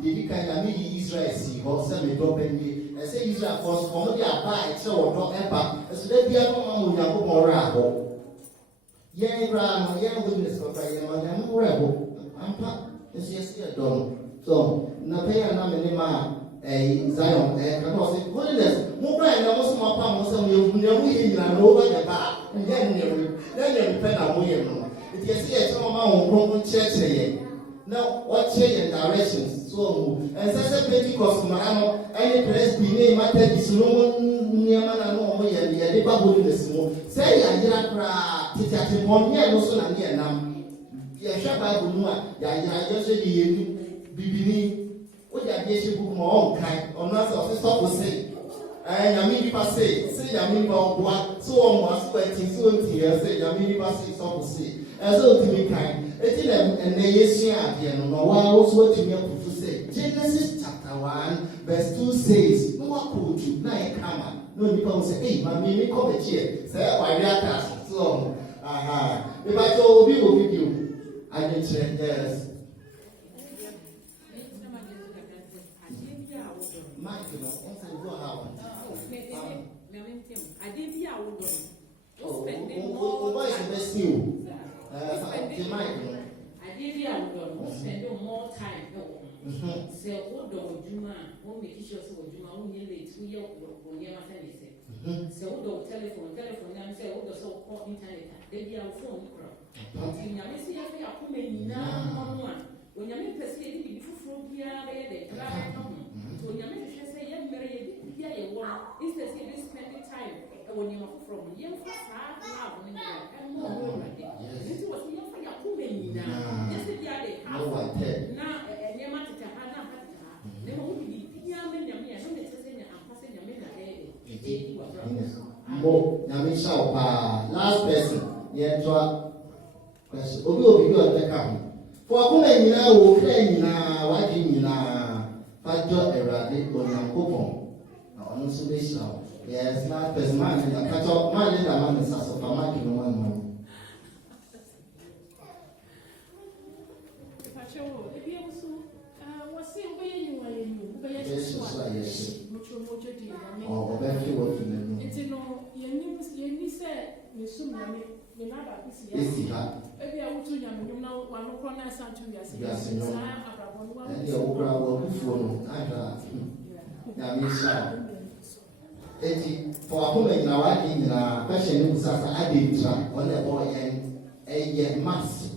Did you can Israel see or send me dropping ɛsɛ Israel fɔ so wɔn de aba a ɛkyerɛ wɔdɔ ɛba ɛsɛ bia no wɔn Onyankopɔn ɔrɛ abɔ yɛn kura no yɛn witness papa yɛn ma yɛn ɔrɛ abɔ ampa ɛsɛ yɛsɛ yɛ dɔ no so na pɛ yɛn nam ne ma Zion kana ɔsɛ holiness mo kura yɛn na mo so mo apa mo sɛ mo yɛ mu yɛ mu yɛ nyina na ɔba yɛ ba yɛ mu yɛ mu yɛ pɛ na mo yɛ mu eti yɛsɛ yɛ kyerɛ wɔn ma wɔn kɔn kyerɛkyerɛ yɛ na wɔkyerɛ yɛn directions so ɛnsɛ sɛ Pentecost mara no ɛne presby ne Methodist no mo nneɛma na no wɔn yɛ yɛde ba holiness mu sɛ yɛ ayera koraa tete atempɔn yɛ no so na ne yɛ nam yɛhwɛ Bible mu a yɛayera yɛ so de yɛ nu bibini wode adeɛ hyɛ buku ma ɔnkan ɔno asɛ ɔse sɔfo se nyame nipa se nyame nipa ɔboa so ɔmmoa so ati so ɔnti yɛ sɛ nyame nipa se sɔfo se ɛsɛ ɔtumi kan eti na ɛnɛ yɛsua adeɛ no na ɔwaa wɔso atumi aputu sɛ Genesis chapter 1 verse 2 says na wakɔɔtu na yɛ kama na onipa wo sɛ ei ma mi kɔ m'akyi sɛ ware ata so ɔmo mebakyɛ obi wɔ video adwenkyerɛ yes Mike no ɔsɛ go how o voice bɛ si o the mic no spend more time say what do juma won make sure so juma won ye late we ye on ye ma say what do telephone na say what do so call internet they be our phone kro until nya me say ya akoma nyina no a onya me pese ye bi fufuro bia be ye de kra ka ho so onya me hwehwe say ye mere ye bia ye wo instead say they spend time when you are from ye fa sa love ni e mo no right this was ye fa ya akoma nyina yes bia de ha na enye ma tete ha na ha tete ha ne mo bi bia me nya me no me tese nya ampa se nya me na e wa bra mo nyame shout pa last person ye twa question obi bi o te ka ho for akoma nyina wo kra nyina waje nyina fajo Erade Onyankopɔn na ɔno nso be shout yes last person man in the catch man in the man is so for man no man eti for akoma nyina wadi nyina question ni busasa adintra on the boy and mass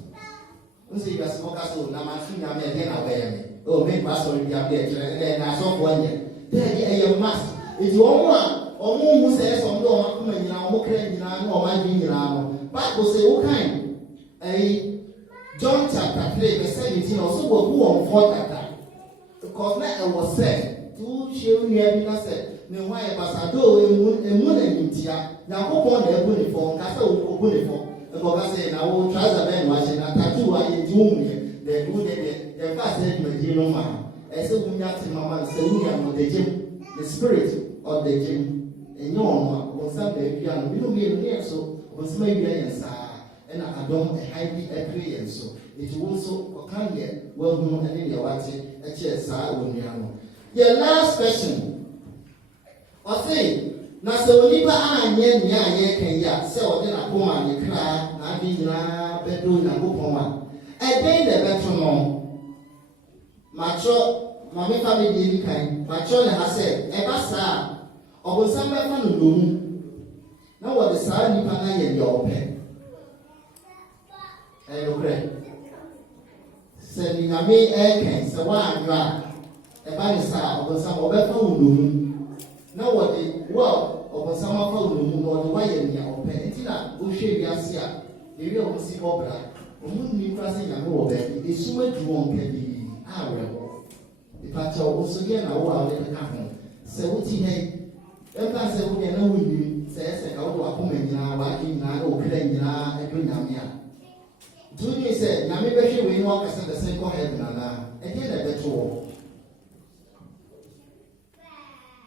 nsi ga so ka so na masu nya me de na we me o me pastor bi abia kire na so ko anya de mass eti omo mu se so ndo akoma nyina omo kra nyina na omo adi nyina no Bible say o kind John chapter 3 verse 17 also go who on 4 chapter because na it was said to share we have been said ne why ambassador emu na ntia Yakobon na ebu ne fo nka se obu ne fo e go ka se na wo trouser ben wa she na tattoo wa ye di umu ye de do de fa se ma di no ma e se wu nya ti mama se wu ya no de gym the spirit of the gym enyo no o sa be bia no bi no me no so o se ma bia yen sa e na adom e high be agree so it will so o kan ye well no ene de wate e che sa wo nua no your last question ɔse na sɛ onipa anyɛ nea anyɛ kan yi a sɛ ɔde n'akoma ne kra na ade nyinaa bɛdɔ Onyankopɔn a ɛdɛn na ɛbɛto no matwerɛ ma mefa me deɛ di kan matwerɛ ne ha sɛ ɛba saa a ɔbonsam bɛfa no nnomu na wɔde saa nipa no ayɛ deɛ ɔpɛ ɛyɛ nokorɛ sɛ ne Nyame ɛɛkan sɛ woanyɔ a ɛba ne saa ɔbonsam ɔbɛfa wo nnomu na wɔde ɔbɔnsam afa wɔn mu na wɔde wayɛ nea ɔpɛ nti na wohwɛ wiase a ewi a wɔn si hɔ bra wɔn nni kura sɛ Nyame wɔ baabi esum adu wɔn pɛdii a wɔrɛbɔ nipakyɛ wɔn nso yɛ na wɔn a wɔde ka ho sɛ wote hɛ ɛmpa sɛ wɔde na wɔn nim sɛ ɛsɛ ka wɔde wakoma nyinaa wade nyinaa na wɔkura nyinaa ɛdo Nyame a tumi sɛ Nyame bɛhwɛ wei na wɔkasa bɛsɛ kɔ hɛ nana ɛdeɛ na ɛbɛto wɔ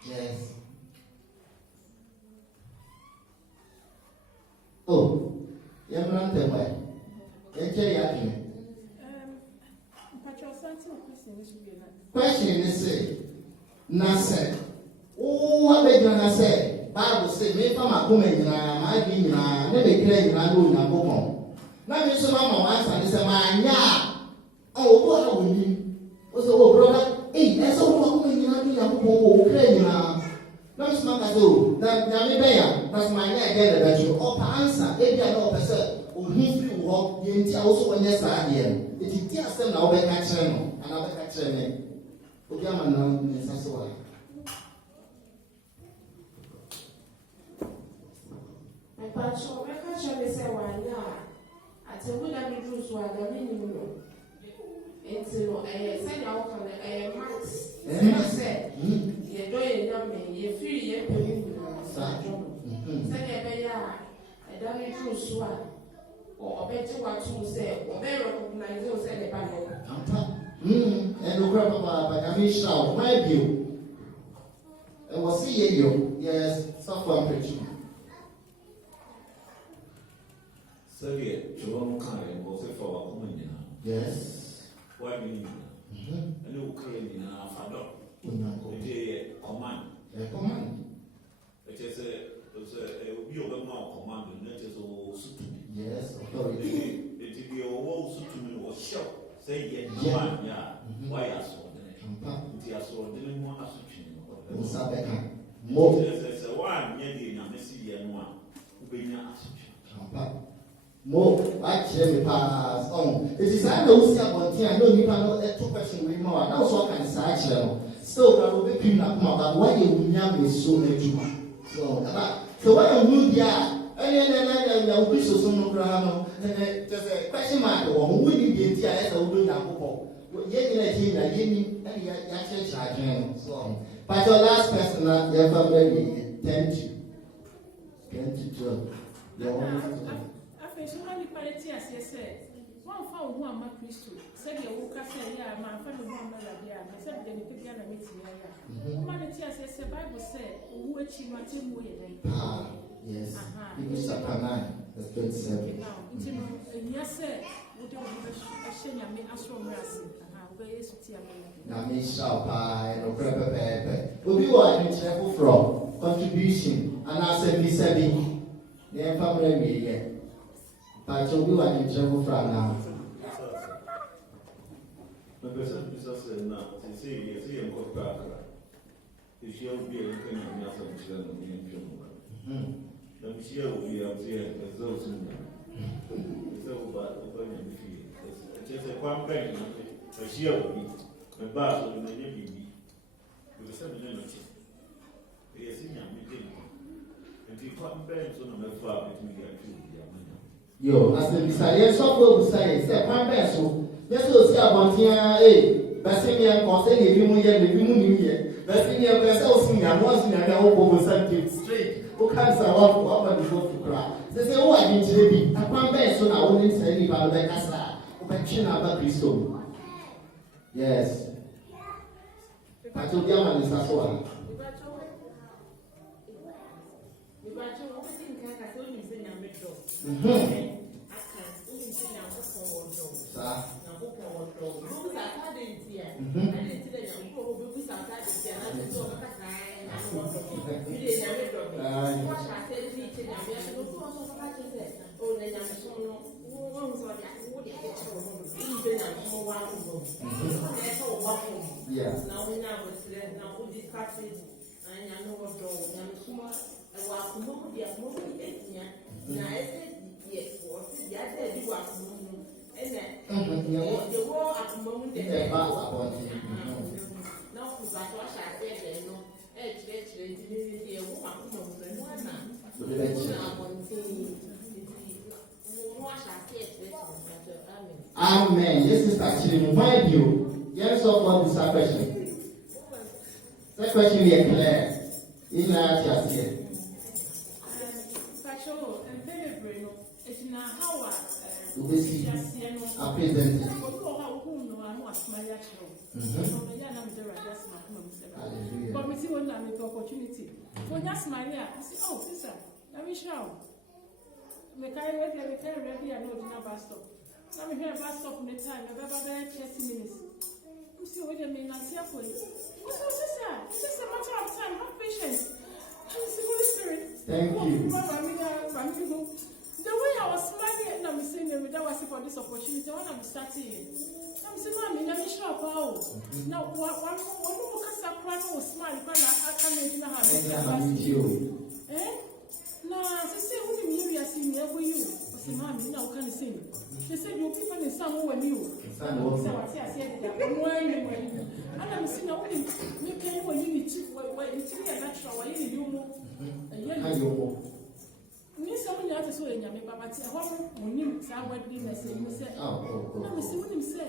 yes. Oh, you're not the way. Question is say, Nasa, What they gonna say? Bible say, "Me from a woman, my being, never claim I do not go home." Now, Miss Mama once and say, "My ya, oh, what are we?" Was oh brother, hey, that's all woman you know, you know, claim now. Now, Miss Mama do that. Yami Beya, that's my idea that you up answer. If you are not person, who you walk, you also when you start here. It is just them now, back at channel, and I'll back at channel. Okay, I'm now, Miss Aswa. But so, I can't show this one now. I tell you that the rules were the minimum. Until I said, I'll call it a max. I said, you're doing nothing, you're free, you're doing nothing. Said, I don't need to swear. Or better what you say, or better recognize those at the panel. And the crap about I mean, shout, my view. And we'll see you, yes, software preaching. Yes. Why do you and you claim in our father? Command. Command. It is a view of more command, and that is all suit to me. Yes, authority. It is your wall suit to me was shock. Say, yeah, why I saw the Asor didn't want us to change. More. There's a one nearly a messy and one who be not. More, I me pass on. It is I know see about here. I know you cannot let 2 questions with more. Now, so I can say, still, I will be picking up about why you will so much. So, when you move here, and then I will be so soon. There's a question mark or who will be the as I will do that. Yet, and you actually so. But your last person, your family, 10 to 12. So many parity as you said, one found one my Christo, said you woke up, say, yeah, my family one mother, yeah, except the Nipiana meeting, yeah. Humanity as I said, Bible said, who achieve my team way. Yes, Hebrews chapter 9, verse 27. Now, yes, sir, would you a shame I mean, as from Racing, where is it? Now, me shall buy no prepare. Will be what you travel from contribution and I said, Miss Abby, the family, yeah. But you will have to travel from now. My person is also now to say, yes, he and got back. If she will be a kind of nothing to them in June. Then she will be up here as those in them. It's all about opening the field. Just a one bank, a she will be. My boss will be with a 7 minutes. We are seeing a meeting. And if one bank on the far between the two. Yo, as the Messiah software say, one peso. Yes, we'll see about here, Bassinia, Consay, if you move here, Bassinia, Basso, Singer, once in an old straight. Who can't say what you go to cry? They say, oh, I didn't say, I can't bear so I wouldn't say about the Casa, Open about Christo. Yes. I told Yaman is as well. Yeah. Now we now now we discuss it and I know what do and what more the more now I said yes or the other do what and then the war at the moment now we got what I said no the woman Amen. Yes, is actually mind you. Yes, of what is that question? That question is clear. In that just here. Patrol and Penny it's in a hour. We see. I present it. But we see when I make opportunity. For just my year, I say, oh, sister, let me show. We carry ready and no bus stop. Let me hear a bus stop in the time, about 30 minutes. You see what I mean? I see a place. Oh, sister, it's just a matter of time. Have patience. Thank you. The way I was smiling and I'm saying that was for this opportunity, when I'm starting it. I'm saying, Mommy, let me show up. Now, one more can smile, I can't even have it. Eh? No, I say, who do you see me every you? I say, Mommy, now can you see? They said, you'll be funny somewhere new. So I said, and I'm saying, I wouldn't make anyone unity where you see a natural way you move. Ni someone else is saying, "But I hope when you say what they say, you say, oh, no, see what you say,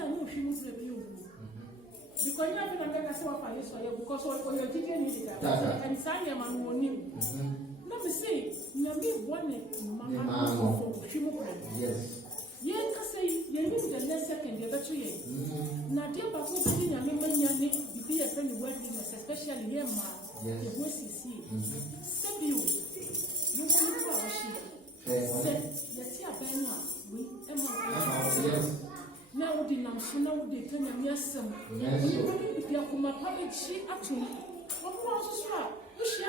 I know she must review. Because you have been a better for you because of your chicken and Sanya man won him. Let me say, you have been one for Shimo. Yes. Yes, I say, you need the next second, the other 2 years. Now, dear Papa, sitting a member, you be a friend worthiness, especially your man, the voice is here. Send you. You want to go out here? Say, let's see a banner. We now we didn't know they turn a messam. If you come up public, she actually, what was swap? Wish you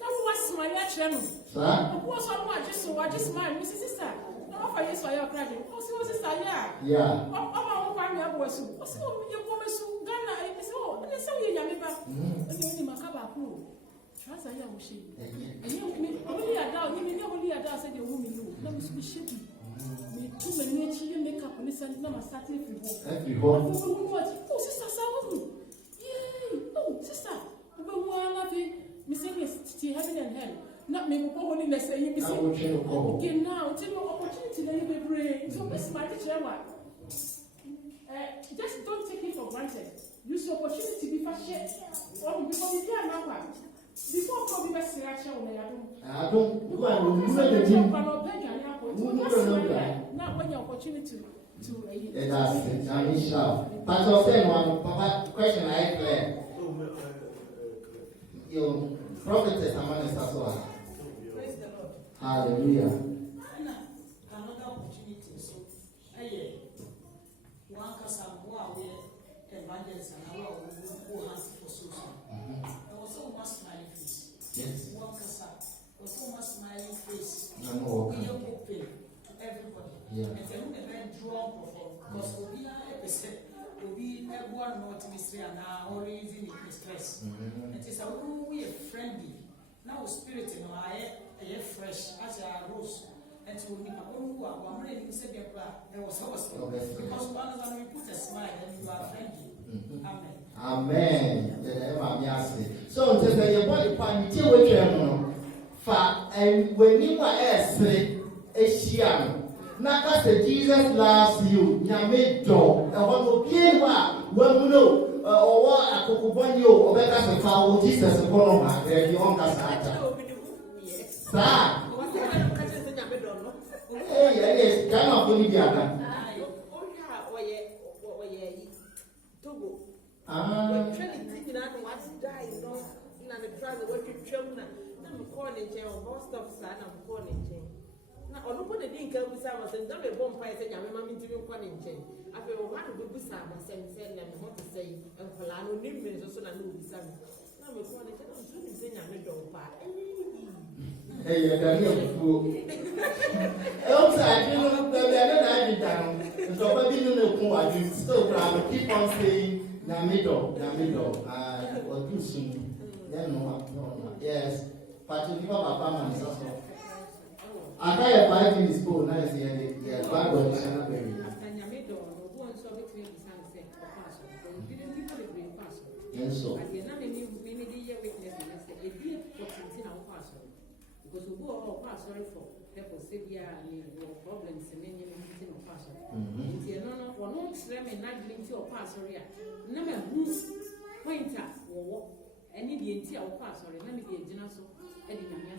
that was my channel. What was I just so I just mind, Mrs. Sister. No, for you, so you're crying. Oh, so sister, yeah. Oh, my own was so. Oh, so you woman so Ghana, so, and so you Yamiba, and you only Macaba. Trust I am she. And you only a doubt, you know, only a doubt said your woman, let me be shaky. Too many children make up on this and number starting every home. Oh, sister, so yay! Oh, sister, but one of the missing is to heaven and hell. Not me, but only let's say you miss okay, now, take your opportunity that you may bring. So, Miss Marty, just don't take it for granted. Use the opportunity to be fashion. Or before you can now. Before probably best reaction when I don't not when your opportunity to that's it. I mean, Pastor, one question I clear. Your prophetess among us as well. Praise the Lord. Hallelujah. Another opportunity. So, one person who are evangelists and who has for social. There was so much smiling face. Yes. One person was so much smiling face. No, we are open to everybody. Yeah. And then we may draw because we are a percent. We everyone not mystery and our reason is stress. It is a we are friendly. Now spirit in our fresh as a rose. And so we are ready to say there was also because one of them we put a smile and you are friendly. Amen. So, your body pan, you will travel. And when you are a Shiam, not as Jesus loves you, Yamido, and what will kill one will know, or what I could want you, or better as a cow, Jesus, a column, there you on Casata. Sir, yes, come up with the Trinity was died, no, and the brother what you children, I'm calling jail, most of son, I'm calling jail. Now, on the didn't go with some and don't be bomb price and I'm mammy to be calling jail. I feel one of the Busan was saying, and what to say, and Polano Nimbus or so I know the son. I'm calling jail, I'm doing the I'm a dog part. Hey, you're the fool. Outside, you know, they're not down. So, maybe you know, you still keep on saying. Namido, or do soon. Then no. Yes, but you give up a permanent also. I got a 5 minutes phone, now is the Bible is not very. Yes, so. Because we go all pass sorry for people severe problems and then you know pass. No, for no slam and not link to pass sorry. Never point at or any the entire pass sorry. Let me be a general so editing.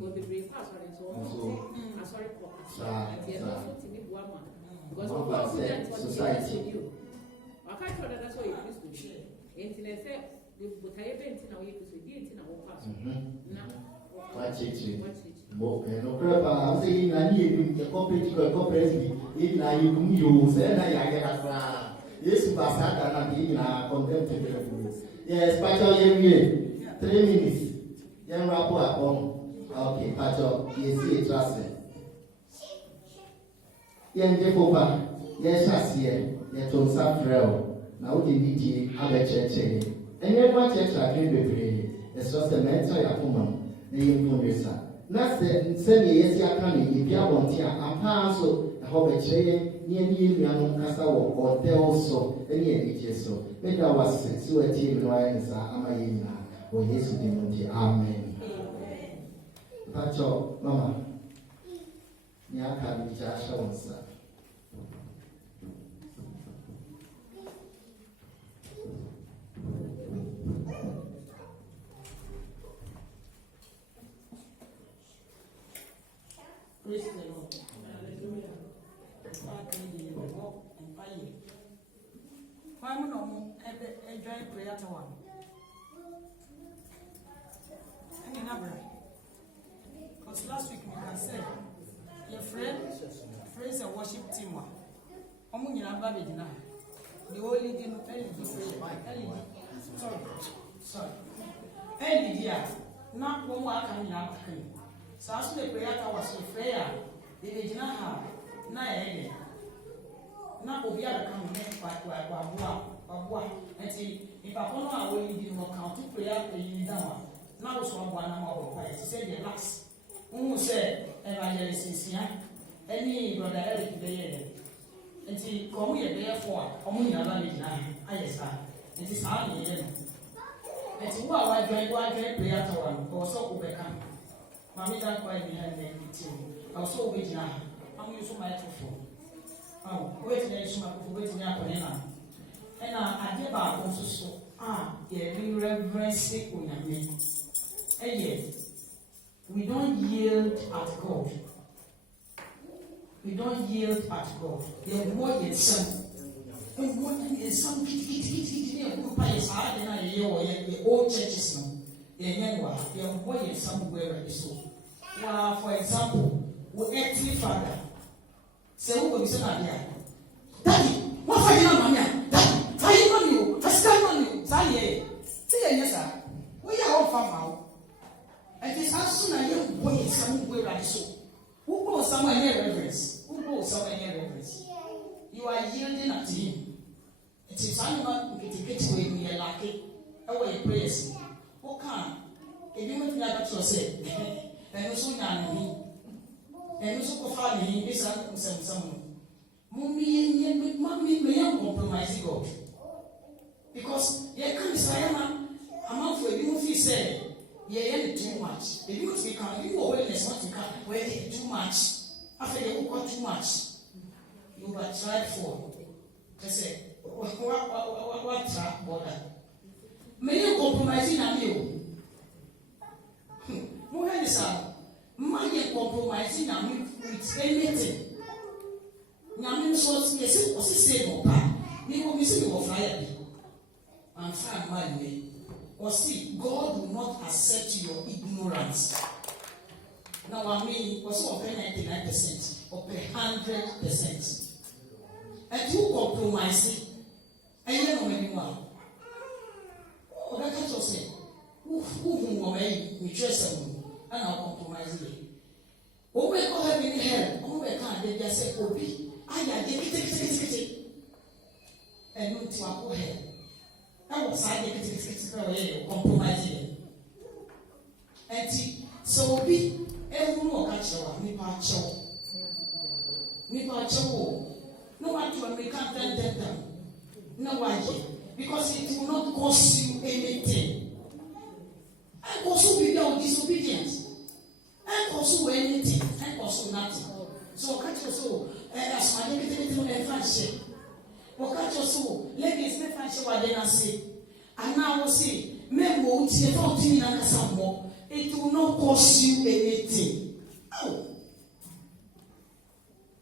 Go the brave pass sorry so I'm sorry for because of course society. I can't tell that's what you used to be. Internet said but I haven't now you could be in our pass. Watch it. No crap, I'm saying I need a corporate, even I use and I get a yes, Basaka and I contempt. Yes, but I 3 minutes. Young rapper at home. Okay, Pacho, you see it, trust me. Young Jehovah, yes, as here, yet on some trail. Now, the DG, have a church. And you want church like you be it's just a mental woman, the information. That's the same yes, you can if you want here, and pass so the whole chain, near you, Cassa or tell so, any age so. Maybe I was so a team lines are Amayina, or yes, you amen. Pacho, Mama, Nyaka, which I shall answer. Praise the Lord. Hallelujah. Why am I enjoy prayer to one? I mean, because last week we can say your friends a worship team. I'm going to have a dinner. The only thing sorry. Early dear, not one more can you have. So as the prayer was a prayer, they did not have nine. Not over the coming by and see if I don't know how you did not count to prayer, you down. Now, so one more by said the last. Who said, Evangelist is here? Any brother Eric there. And see, come here, therefore, only a valid nine. I said, it is hardly enough. And see, what I join prayer to one, or so overcome. Mammy, that quite behind the meeting. I was so waiting. I'm using my microphone. Oh, wait, there's my waiting now. And I give out also so. Yeah, we reverence it on me. And yet, we don't yield at God. We don't yield at God. There are more than some. And more than some the old churches now. There are more than somewhere. So, for example, we earthly father. Say, who will be saying, Daddy, what for you, Mamma? Daddy, for you, money, for scan money. Say, yes, sir. We are all from now. And it's as soon as you go somewhere like so. Who goes somewhere near reverence? Who goes somewhere near reverence? You are yielding at him. It is animal to get away when you're lucky. Away prayers. Who can? If you want to like what you say, and also me. And also go find him, this and some. Mommy, may compromise God. Because you can't say, I'm not for you if you say, yeah, too much. If you want to become, you awareness what you can, where too much. After you got too much, you will try for. I say, what trap border? May you compromise in you? More than this, money compromising with anything. Namin source, yes, was the same or pa. You will be saying of fire. And find my way. Or see, God will not accept your ignorance. Now, I mean, was over 99% or 100%. And you compromise it. And you know anyone. Oh, that can't say. Who will make me dress and I'll compromise it. Oh, we call her in hell. Oh, we can't. They just say, Obi. I get and no to our head. That was I get compromising. And so be every more catcher, me pacho. No one to American them. No why? Because it will not cost you anything. And also without disobedience. And also anything. And also nothing. So catch your soul. As my negative and friendship. Or catch your soul. Leggings, my friendship, what they say. And now we'll see. Membo, it will not cost you anything. Oh.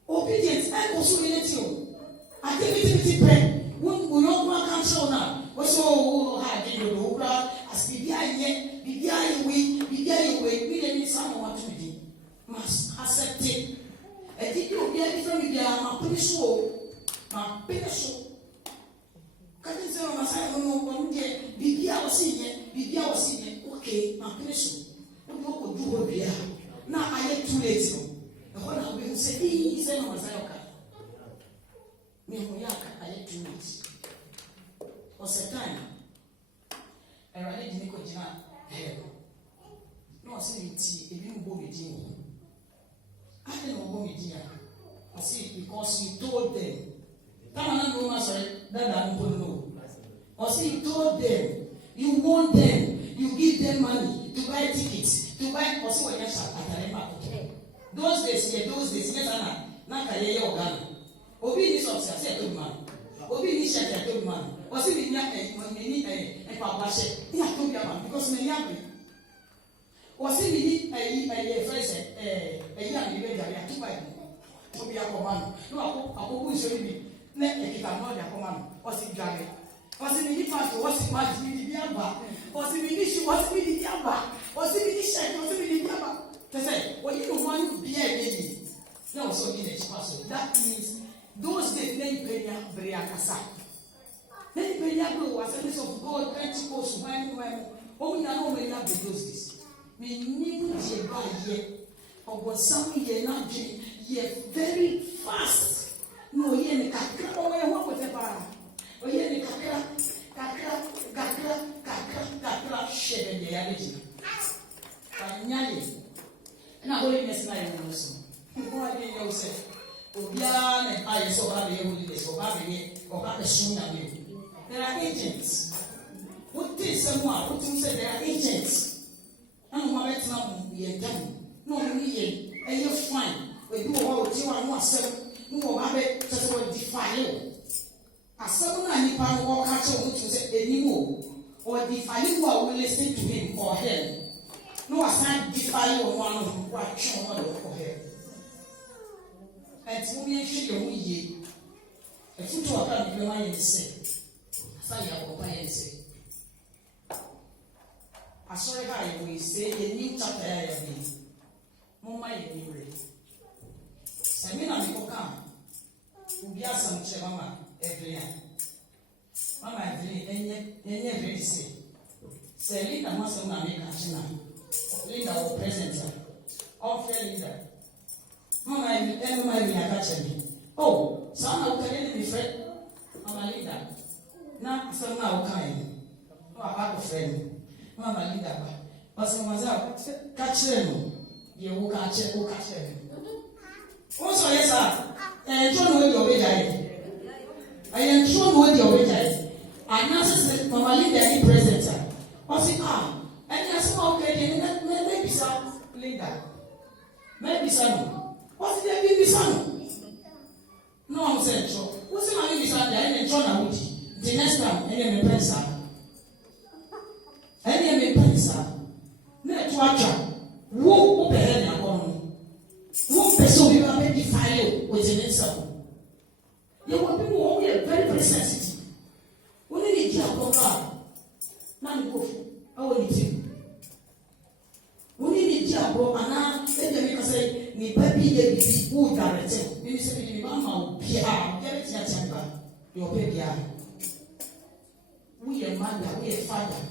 Obedience, and also anything. I think it's pen. When we don't want to cancel now. What's all hard in the road? As BBI, we didn't someone to be. Must accept it. I think you'll be a different media. I'm pretty sure. I'm pretty sure. Can't say, I don't know one day. BBI was in it. okay na peso o do ho bia na aye too late no e ho na we say ee say no say okay me ho ya ka aye too late o se time e ra le dini ko jina no say ti e bi mo bo me din I don't know what we did. I see because you told them. That I don't know. Or see you told them. You want them. You give them money to buy tickets. To buy. Or see what you say. Those days, yes, Anna. Nakaye Ogana. Obi ni socks, I said to man. Obi ni shirt, I told man. Or see me a pabashe. I told you man because me happy. Or see me a friend a young lady, I took my to be a command. No, I will show me. Let me get another command. Or see Gary. Or see me part, or see my Diaba. Or see me, she was me the Diaba. Or see me the shirt, or see me the Diaba. They say, well, you don't want to be a baby. No, so in a that means those days, they pay Briacasa. Then Briago was a list of God, Pentecost, when, oh, we know when that those days. We need to buy here, or what some year not ye very fast. No, ye kakra, or what whatever. Or ye kakra, shed in the reality. And I believe this night also. Why do you say, Obian and I saw how they will this or having or have a soon of you? There are agents. What is someone who say there are agents? And one better now be a done. No, me, and you're fine. We do all the time, one seven, no, I bet just what defile. As someone I need to walk out to say anymore, or defile who will listen to him or her. No, I can't defile one of them, what show one for her. And to me, she will ye. A foot to a car, you might say. Say, I will buy and say. I saw how we say a new chapter every day. Mama, you read. Samina, you come. We have some chemama every year. Mama, and yet, very say. Say, Linda must not make a china. Linda will present her. All fair Linda. Mama, and my me catch me. Oh, some will tell me, friend. Mama, Linda. Now, some now kind. No, I have a friend. Mama Linda, but some was out. Catch them. You will catch them. Also, yes, sir. And John with your way. I am sure with your way. I now said, Mama Linda, he present her. What's it? And yes, okay, maybe some Linda. Maybe some. What's it? Maybe some. No, I'm saying so. What's it? Maybe some. I am John with you. The next time, I am a person. Any me pensa na to atwa wo obere na kono wo person bi ba be defile with the name. You want people who are very sensitive. When they get a car, now you go. I will need you. When you need a bro, and now they make say, "Ni baby, they be good directed." Maybe say, "Ni mama, Pierre, get it your chamber, your baby." We are mother, we are father.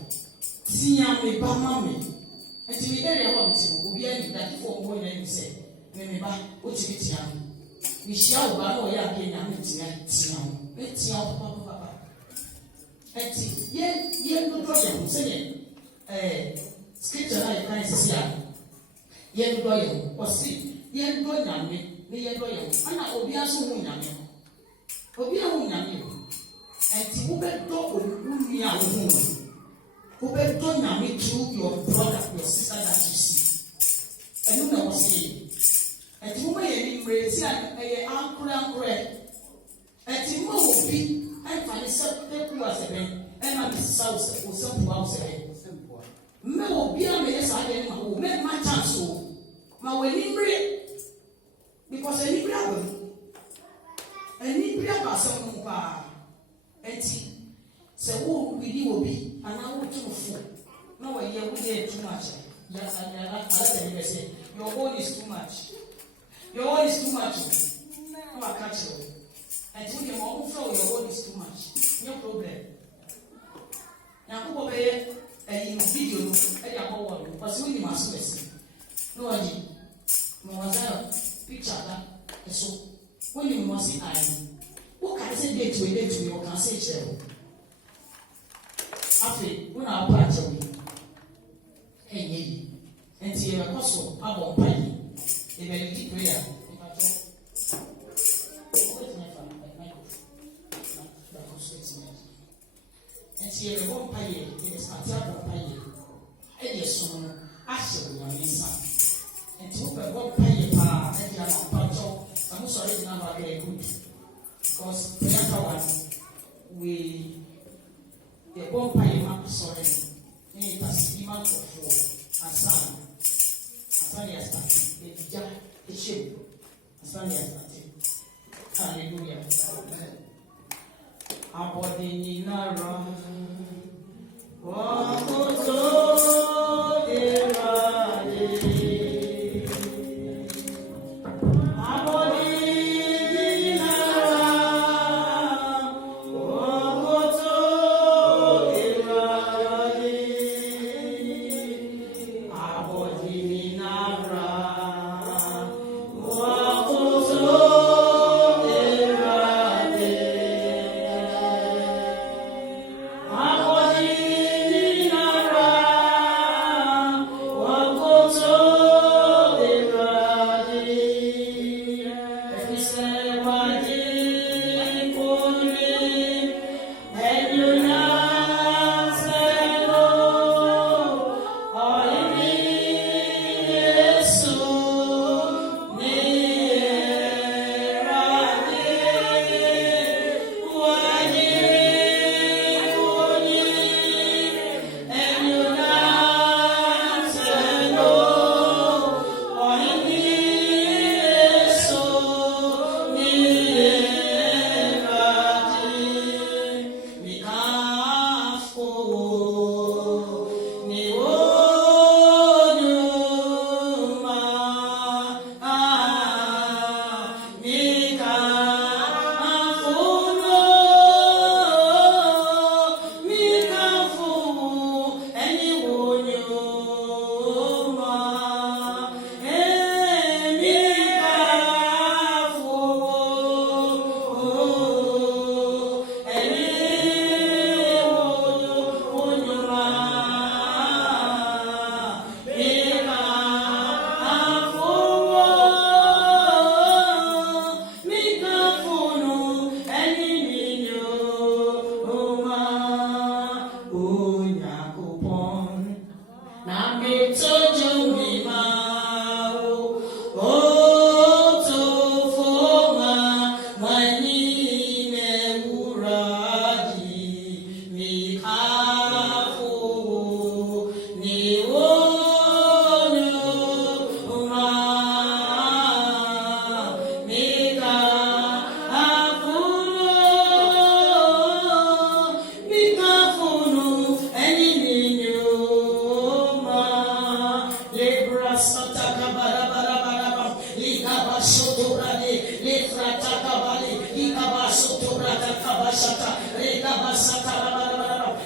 See, I'm a mammy. And to be there, I want to be any that for more than you say. Maybe back, what you get young. We shall go again. I'm it's young, papa. And ye no problem, saying, scripture like kind of see. Ye loyal, or see, ye loyal, me, loyal. And I will be as soon as and who bet dog will be our home. Who bet dog me through your brother, your sister that you see. And you know what's saying. And who may embrace a uncle, and you will be, and find yourself who was a man, and I'm the south or some house. No, be a man, I didn't make my chance so. My way, because I need brother. I need brother, some eti se wo wili obi ana wo tu fu na wo ye wo dey too much ya ala tell me say your own is too much no I catch you eti we mo flow your own is too much no problem na ko be video no e ya ko afei ɔka se kyerɛ wo afei wo na apa akyɛ wo ɛnyɛ yi nti yɛbɛkɔ so abɔ mpa yi yɛbɛledi prayer nti yɛbɛbɔ mpa yɛ yɛbɛsate abɔ mpa yɛ ɛyɛ som no ahyɛ wo nyame nsa nti wobɛbɔ mpa yɛ paa ɛde ama mpa kyɛw na mosɔre gyina no abɛyɛ good because prayer power we yɛbɔ mpa yɛ ma sɔre no ne yɛtase bi ma nkurɔfoɔ asa ne yɛstate yɛdigya ɛhyɛ mu asa ne yɛstate hallelujah abɔde nyinara wɔkoto erade abɔde nyinara wɔkoto erade abɔde nyinara wɔkoto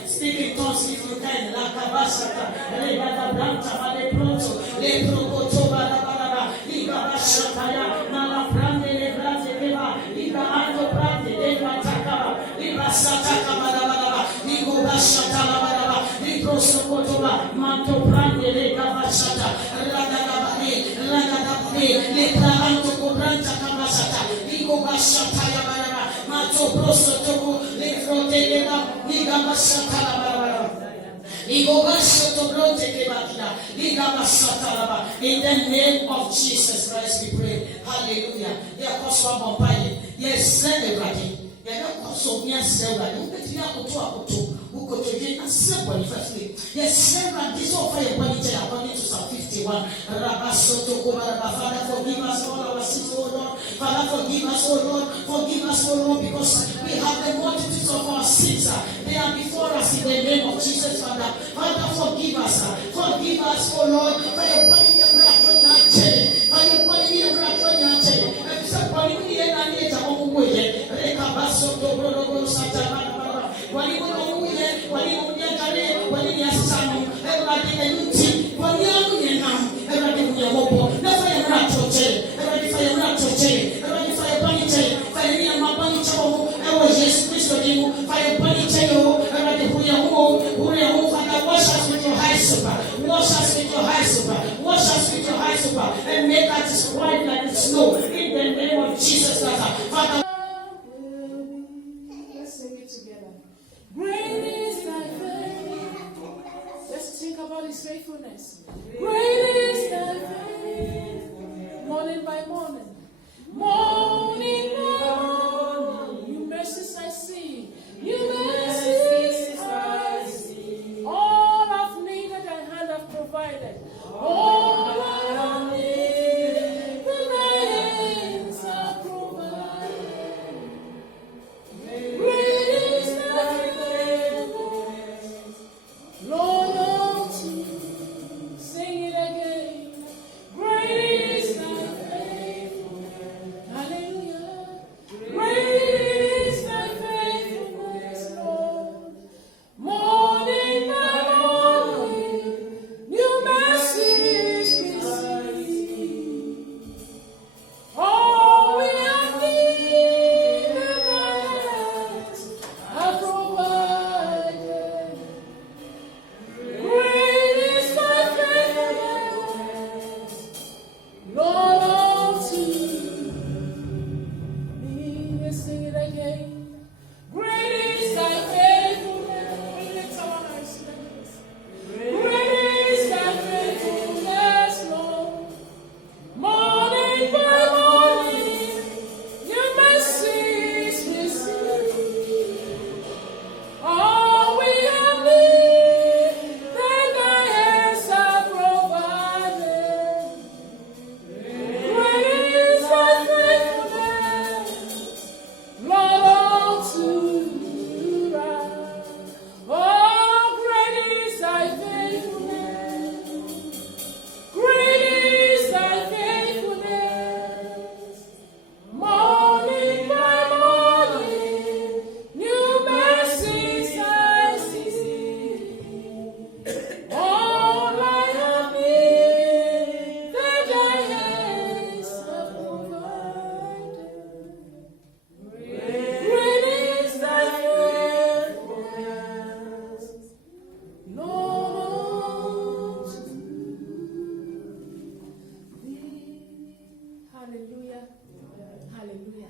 Speak in tongues if you can. La kabasata, regada branta, vale pronto, le prokoto barabaraba, liga basata ya, nala brande le brande keba, liga ando brande le bataka, liga sataka barabaraba, ligo basata barabaraba, ligo sokotoba, manto brande le kabasata, ragada bari, le praanto kobranta kabasata, ligo basata ya baraba, manto prosto toko, le frote le ba, liga basata la baraba. In the name of Jesus Christ we pray. Hallelujah. Yes, everybody. Yes, this offer according to Psalm 51. Father, forgive us all our sins, O Lord. Father, forgive us, O Lord. Forgive us, O Lord, because we have the multitudes of our sins. They are before us in the name of Jesus, Father. Father, forgive us. Forgive us, O Lord. For your body, your breath, for your chain. For your body, your breath, for your chain. And if somebody will be in a nature of a way, Rekabaso, Dobro, Santa. Jesus Christ, His faithfulness. Great is thy faithfulness. Morning by morning. Morning by morning. New mercies I see. New mercies I see. All I've needed thy hand have provided. All I have needed thy hands have provided. Great is thy faithfulness. Lord, unto sing it again. Great is thy faithfulness. Hallelujah. Great is thy faithfulness, Lord. Morning by morning, new mercies we see. All we have needed, thy hands have provided. Great is thy faithfulness, Lord, unto me. Sing it again. Great is thy faithfulness. We lift our hands like this. Great is thy faithfulness, Lord. Morning by morning, new mercies we see. All we have needed, thy hands have provided. Great is thy faithfulness, Lord, unto us. Oh, great is thy faithfulness. Great is thy faithfulness. Morning by morning, new mercies I see. All I have needed, thy hands have provided. Great is thy faithfulness, Lord, unto thee. Hallelujah. Hallelujah.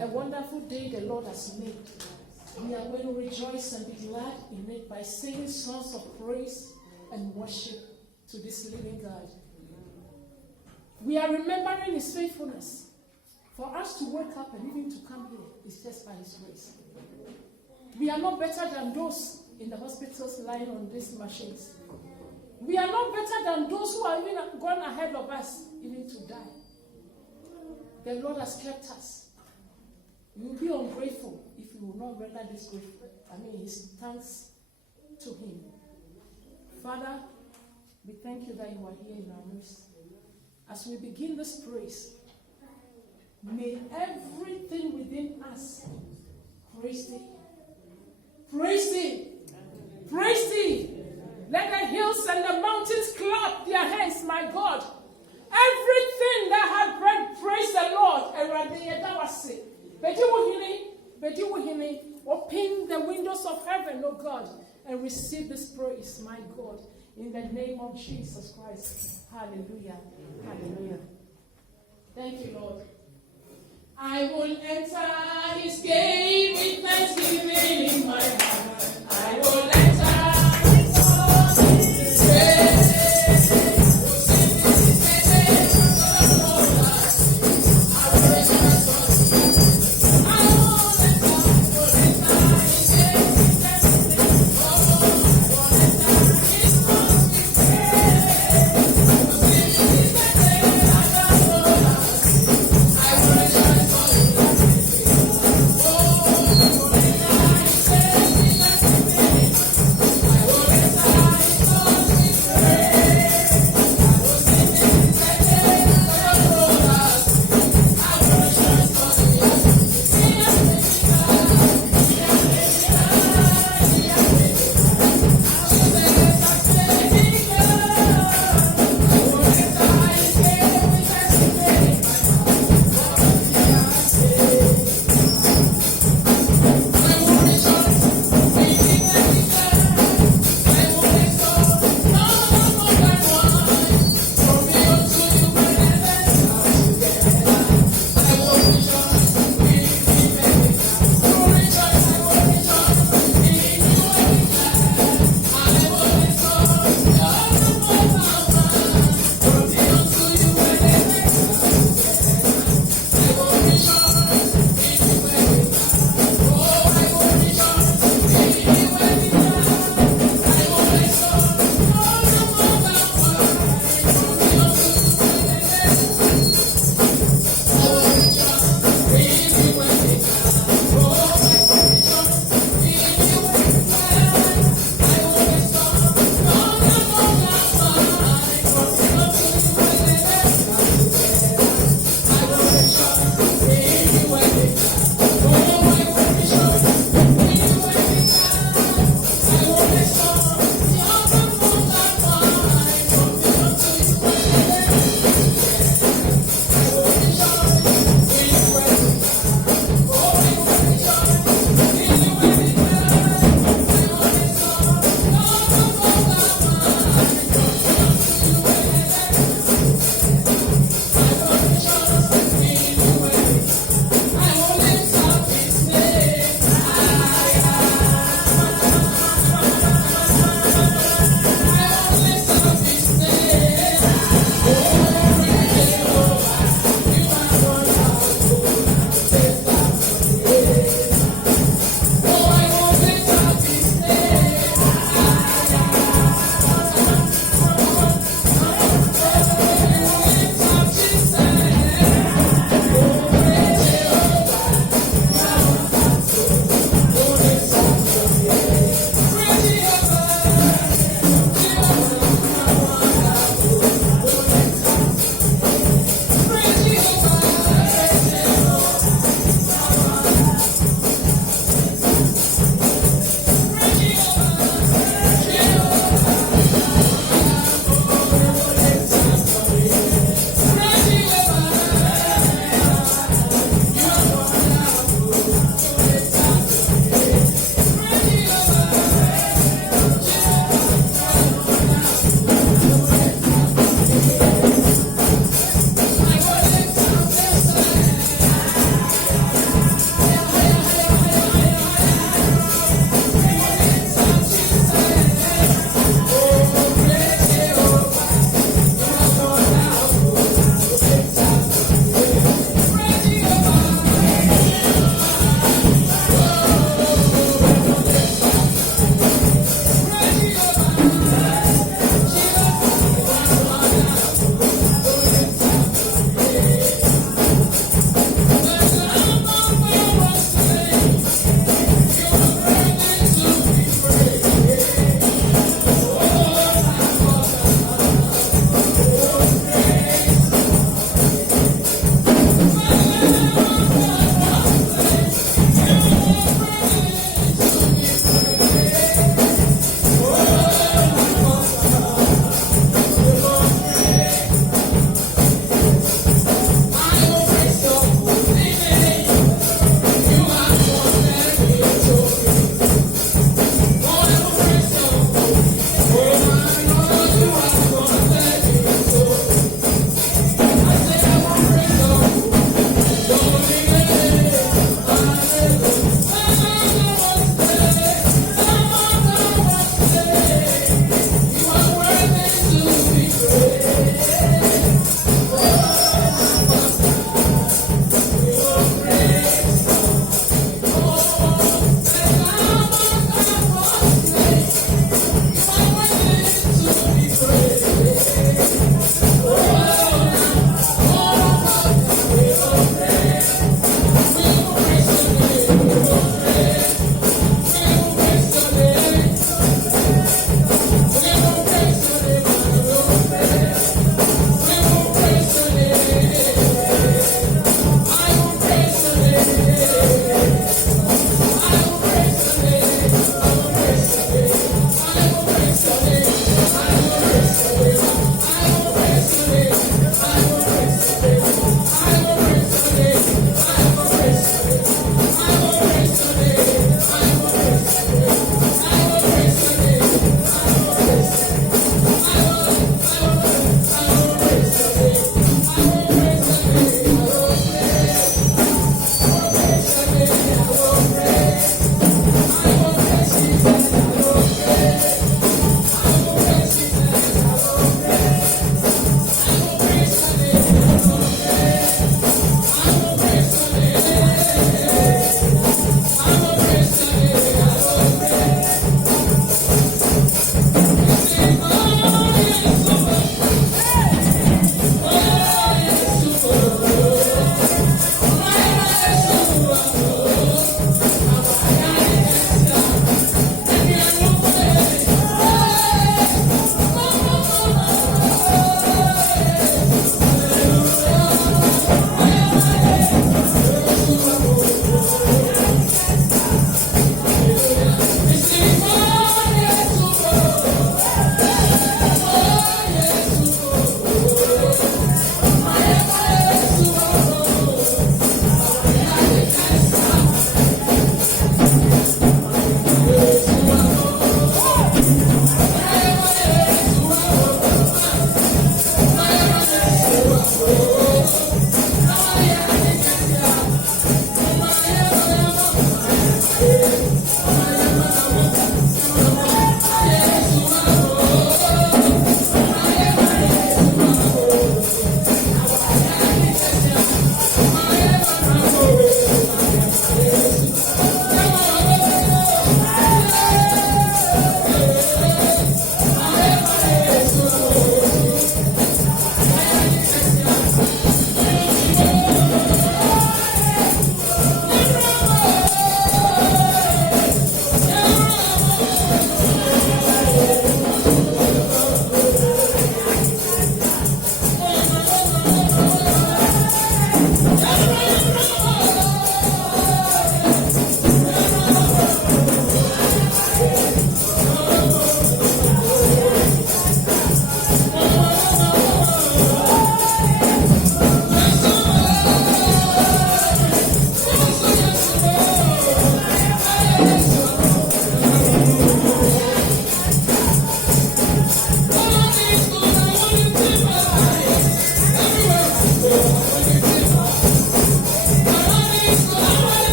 A wonderful day the Lord has made. We are going to rejoice and be glad in it by singing songs of praise and worship to this living God. We are remembering His faithfulness. For us to wake up and even to come here is just by His grace. We are not better than those in the hospitals lying on these machines. We are not better than those who are even gone ahead of us, even to die. The Lord has kept us. You will be ungrateful if you will not render this grateful. His thanks to Him. Father, we thank you that you are here in our midst. As we begin this praise, may everything within us praise Thee. Praise Thee. Praise Thee. Let the hills and the mountains clap their hands, my God. Everything that had breath, praise the Lord. Open the windows of heaven, oh God, and receive this praise, my God, in the name of Jesus Christ. Hallelujah. Hallelujah. Thank you, Lord. I will enter His gate with thanksgiving in my heart. I will enter His court with praise. I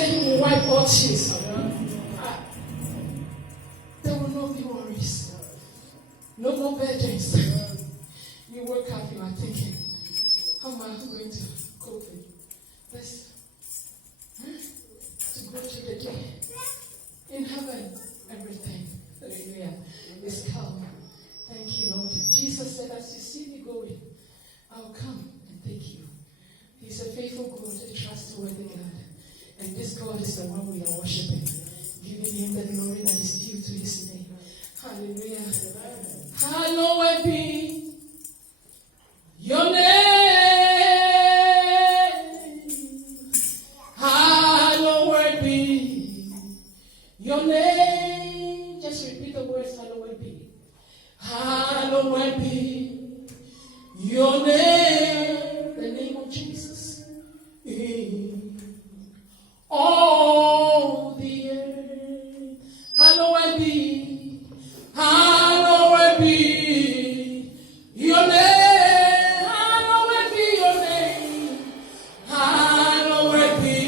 said He will wipe all tears. There will not be worries. No more burdens. You wake up, you are thinking, how am I going to cope with this? To go to the day. In heaven, everything, hallelujah, is calm. Thank you, Lord. Jesus said, as you see me going, I'll come and take you. He's a faithful God, a trustworthy God. And this God is the one we are worshiping, giving Him the glory that is due to His name. Hallelujah. Hallowed be your name. Hallowed be your name. Just repeat the words, hallowed be. Hallowed be your name. The name of Jesus. All the earth. Hallowed be. Hallowed be your name. Hallowed be your name. Hallowed be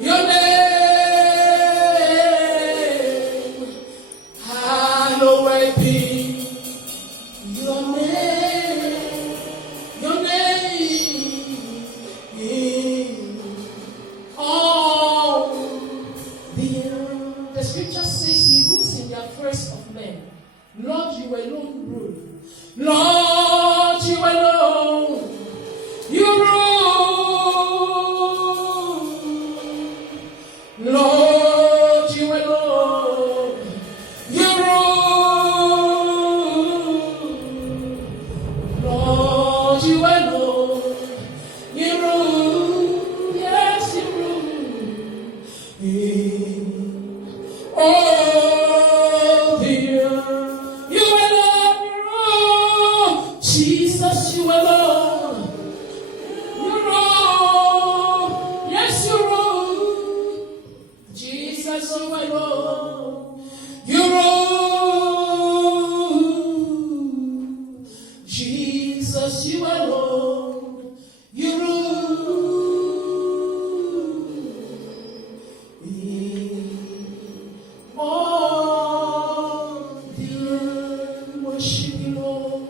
your name. Hallowed be your name. Your name. All the earth. The scripture says He rules in the affairs of men. Lord, you alone rule. Lord, you alone. You rule. Lord, you alone. You rule. Lord, you alone. You rule. Yes, you rule. Oh, dear. You alone, you rule. Jesus, you alone. You rule. Yes, you rule. Jesus, you alone. You rule. Jesus, you alone. You rule. All the earth worship you, Lord.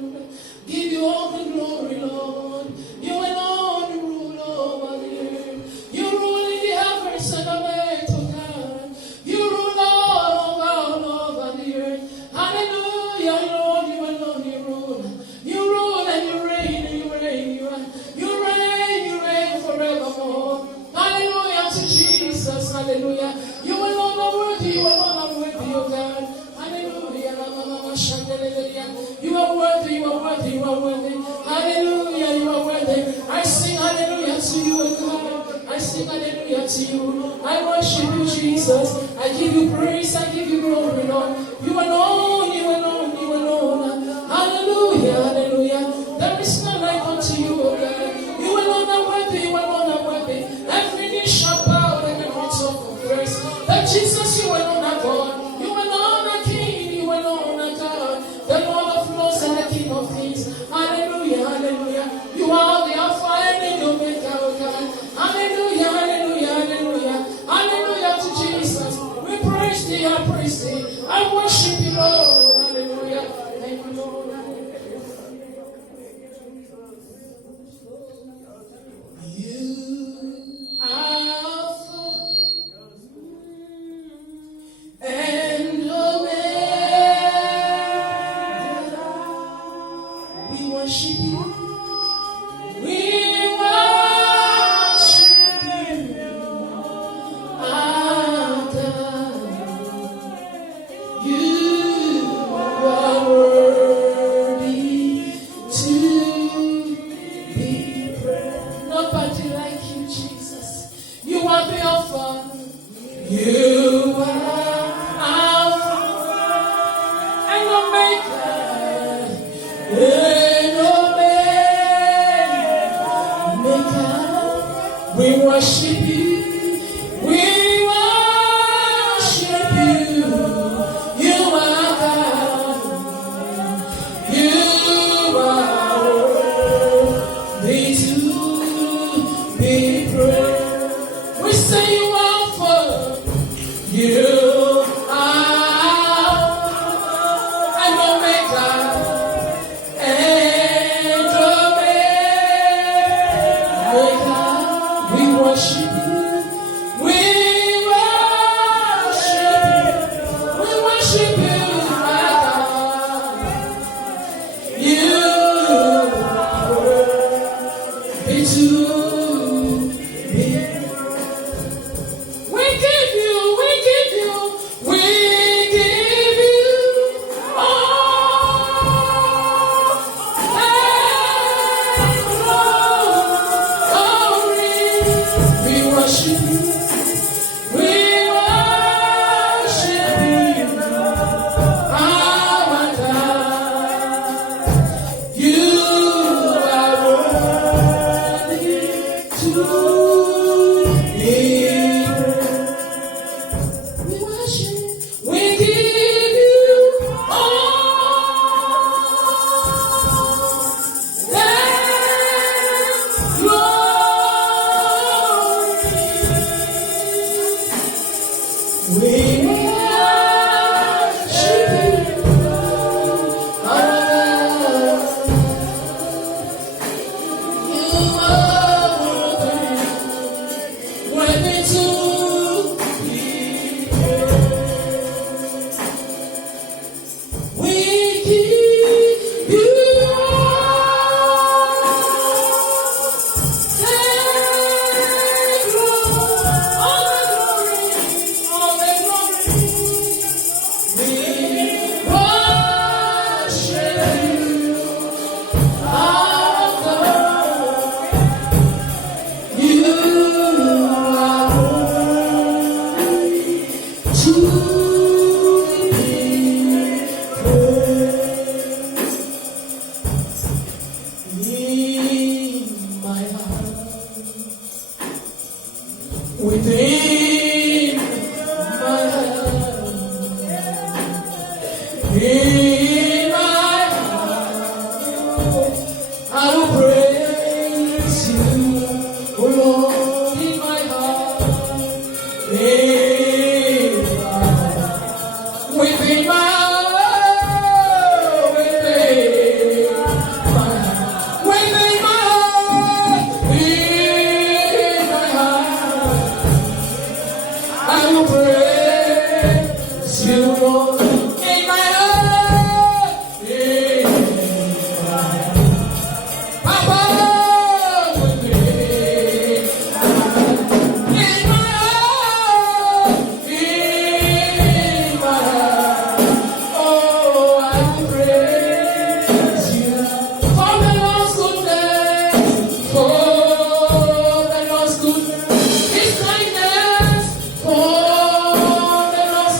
Give you all the glory, Lord. You alone rule over the earth. You rule in the heavens and the earth, oh God. You rule all over the earth. Hallelujah, Lord, you alone you rule. You rule and you reign and you reign. You reign forevermore. Hallelujah to Jesus, hallelujah. You alone are worthy, you alone are worthy, oh God. Hallelujah. You are worthy, you are worthy, you are worthy. Hallelujah, you are worthy. I sing hallelujah to you, oh God. I sing hallelujah to you. I worship you, Jesus. I give you praise, I give you glory, Lord. You alone, you alone, you alone. Hallelujah, hallelujah. There is none like unto you, oh God. You alone are worthy, you alone are worthy. Every knee shall bow and every tongue confess that Jesus, you alone are God. You alone are King, you alone are God. The Lord of Lords and the King of Kings. Hallelujah, hallelujah. You are the Alpha and the Omega, oh God. Hallelujah, hallelujah, hallelujah. Hallelujah to Jesus. We praise thee, I praise thee. I worship you, Lord. Hallelujah. Thank you, Lord. You Alpha and Omega. We worship you. We worship you. Our God. You are worthy to be praised. Nobody like you, Jesus. You are the Alpha. You are Alpha and Omega. And Omega. We worship you. We worship you. You are God. You are worthy to be praised. We say Within my heart, in my heart, I will praise you, oh Lord, in my heart, within my heart, within my heart, within my heart, I will praise you, Lord, in my heart, above within in my heart, oh, I will praise you for the Lord's goodness, for the Lord's goodness, His kindness, for the Lord's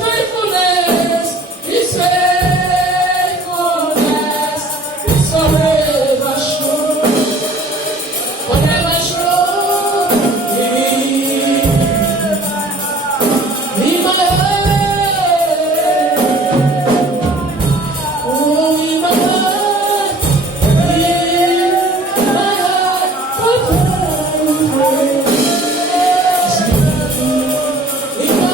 faithfulness, His faithfulness is forever sure, forever sure. In my heart, oh, in my heart, oh, in my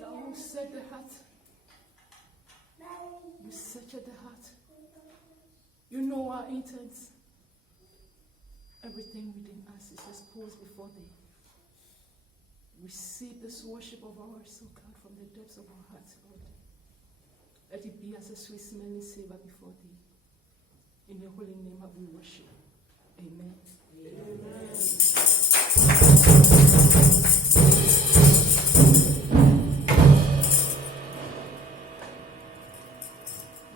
Thou set the heart. You search the heart. You know our intents. Everything within us is exposed before thee. Receive this worship of ours, O God, from the depths of our hearts, Lord. Let it be as a sweet smelling savor before thee. In your holy name have we worship. Amen. Amen.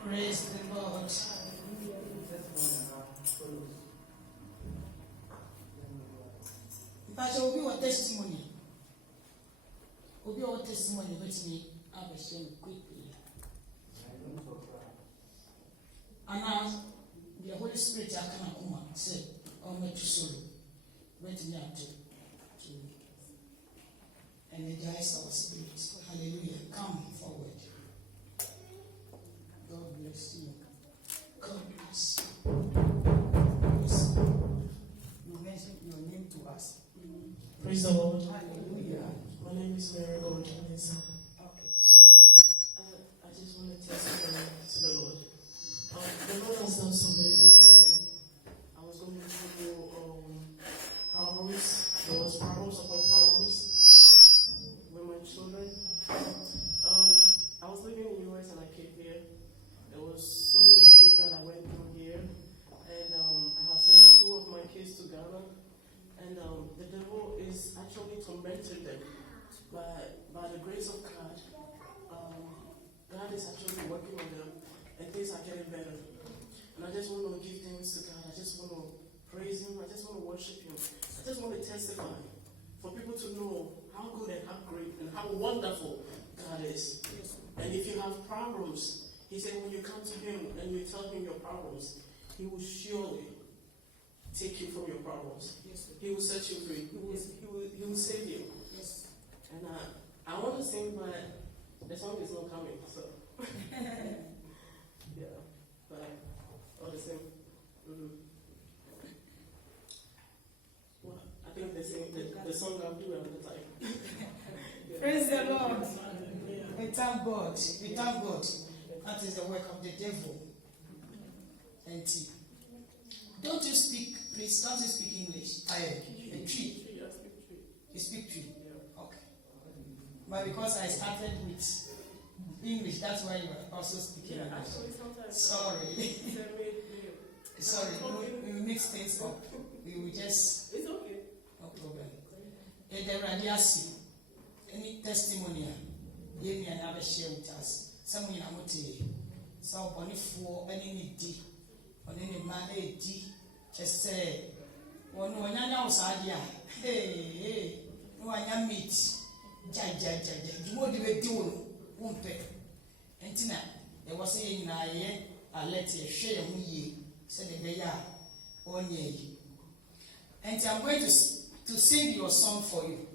Praise the Lord. But there will be a testimony. Will be a testimony with me. I will share quickly. And now the Holy Spirit I can come and say, "Oh, me to soul, wait me up to energize our spirit." Hallelujah! Come forward. God bless you. God bless you. Yes. You mentioned your name to us. Praise the Lord. Hallelujah. My name is Mary Goldinesa. Okay. I just want to testify to the Lord. The Lord has done so very good for me. I was going through problems. There was problems upon problems with my children. I was living in the US and I came here. There was so many things that I went through here. And I have sent 2 of my kids to Ghana. And the devil is actually tormenting them. By the grace of God, God is actually working on them, and things are getting better. And I just want to give thanks to God. I just want to praise Him. I just want to worship Him. I just want to testify for people to know how good and how great and how wonderful God is. And if you have problems, He said when you come to Him and you tell Him your problems, He will surely take you from your problems. He will set you free. He will save you. And I want to sing, but the song is not coming, so. Yeah, but I want to sing. Well, I think the song I'll do another time. Yeah. Praise the Lord. We thank God. We thank God. That is the work of the devil. And don't you speak, please, don't you speak English? Tree. You speak tree? Okay. But because I started with English, that's why you are also speaking English. Actually, sometimes. Sorry. Sorry, we mix things up. We will just. It's okay. No problem. The radiasi, any testimony, you may never share with us. Some in a motive. So, only for any need, on any man, just say, one was idea. Hey, no, I am meat. You won't do it, won't pay. And Tina, there was saying, I let you share with ye, said the Beya, on ye. And I'm going to sing your song for you.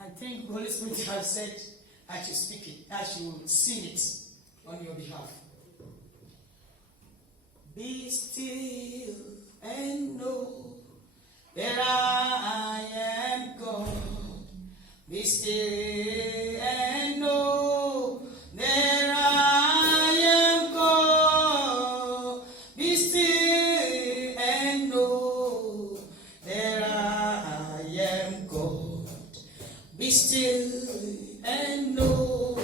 I think the Holy Spirit has said I should speak it, I should sing it on your behalf. Be still and know that I am God. Be still and know that I am God. Be still and know that I am God. Be still and know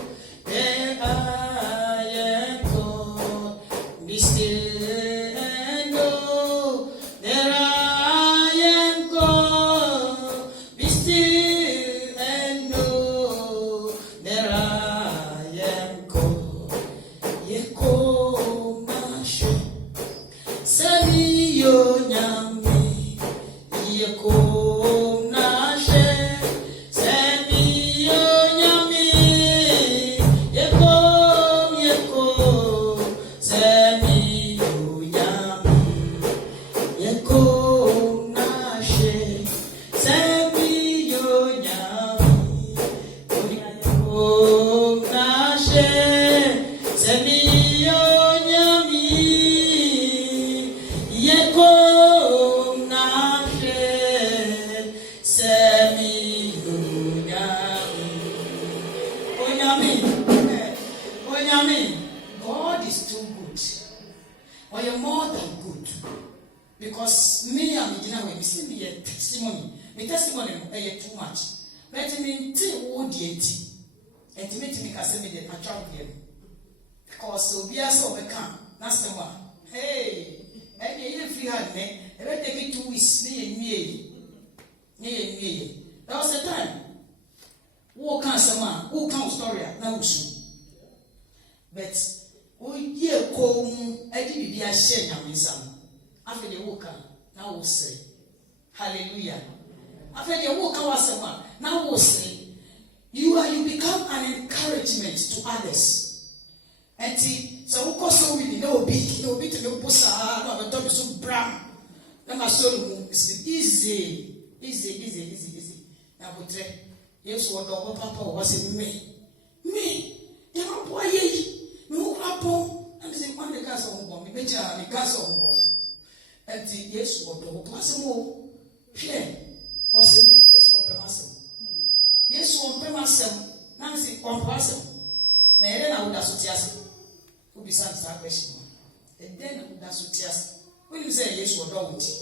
that I am God. Be still and know that I am God. Be still and know that I am God. Yeko mashe sani yo nyami. Yeko nashe sani yo nyami. Yeko sani yo nyami. Yeko nashe sani yo nyami. Yeko nashe sani yo nyami. Yeko nashe sani yo nyami. Onyami, God is too good. Or you're more than good. Because me and me see me a testimony. My testimony is too much. But me what the and to me can say me the natural game. Because so be as we can. That's the one. Hey, and you free hand me. I will take it 2 weeks. Me. That was the time. Who can someone? Who can story? Now soon. But we hear come. I did be a share now in some. After the walker, now we'll say, Hallelujah. After the walker was someone, now we'll say, you become an encouragement to others. And so who so really no big to no busa, no the top so brown. Now my soul is easy. Now but yes, what the papa was me. You know boy ye, no apple, and say one the gas on bomb, me the gas on bomb. And yes, what the class more share was me, yes, what the master. Yes, awesome. Na yɛrɛ na woda so te ase. Wobisa saa question. Ɛdɛn na woda so te ase. Wonim sɛ Yesu ɔdɔ wo nti.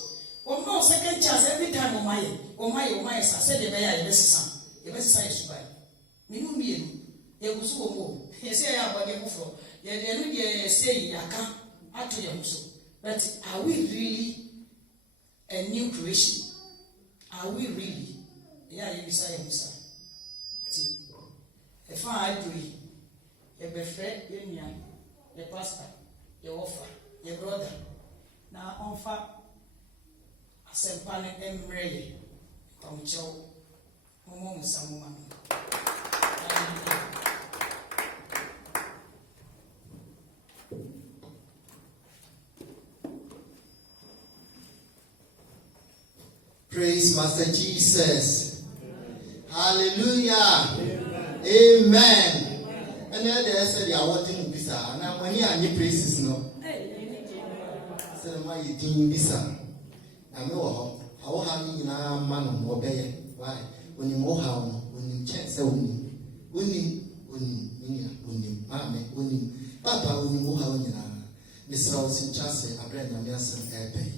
Wɔmma second chance every time ɔmayɛ sa sɛdeɛ ɛbɛyɛ a yɛbɛsesa yɛ suban. Menu mmienu yɛgu so wɔ mu o. Yɛsɛ yɛ abɔdeɛ foforɔ. Yɛdeɛ no deɛ yɛsɛ yi yɛaka ato yɛn ho so. But are we really a new creation? Are we really? Yeah, you say Musa. See, if I agree, your befriend, your man, your pastor, your offer, your brother. Now, on fa, a sempane embrace, come chow, Momo Samuman. Praise Master Jesus. Hallelujah. Amen. And then they said, "I want him visa." And I'm when you praises no. Said, "My eating visa." I know how having na man on obey. Why? When you know how, when you chance, when you, Papa, when you know how you are. Miss House in Chase, a brand of Nelson Airpay,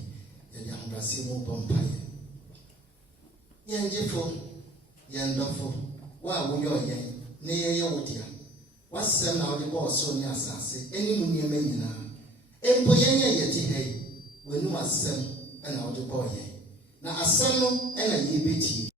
the young Brasimo Bompire. Yan Jeffo. Yandofo, why will you yen? Nay, Yodia. What's some now the boss so near Sassy? Any Munimena? Empoyena yeti hay, when you must send an out the boy. Now a son and a ye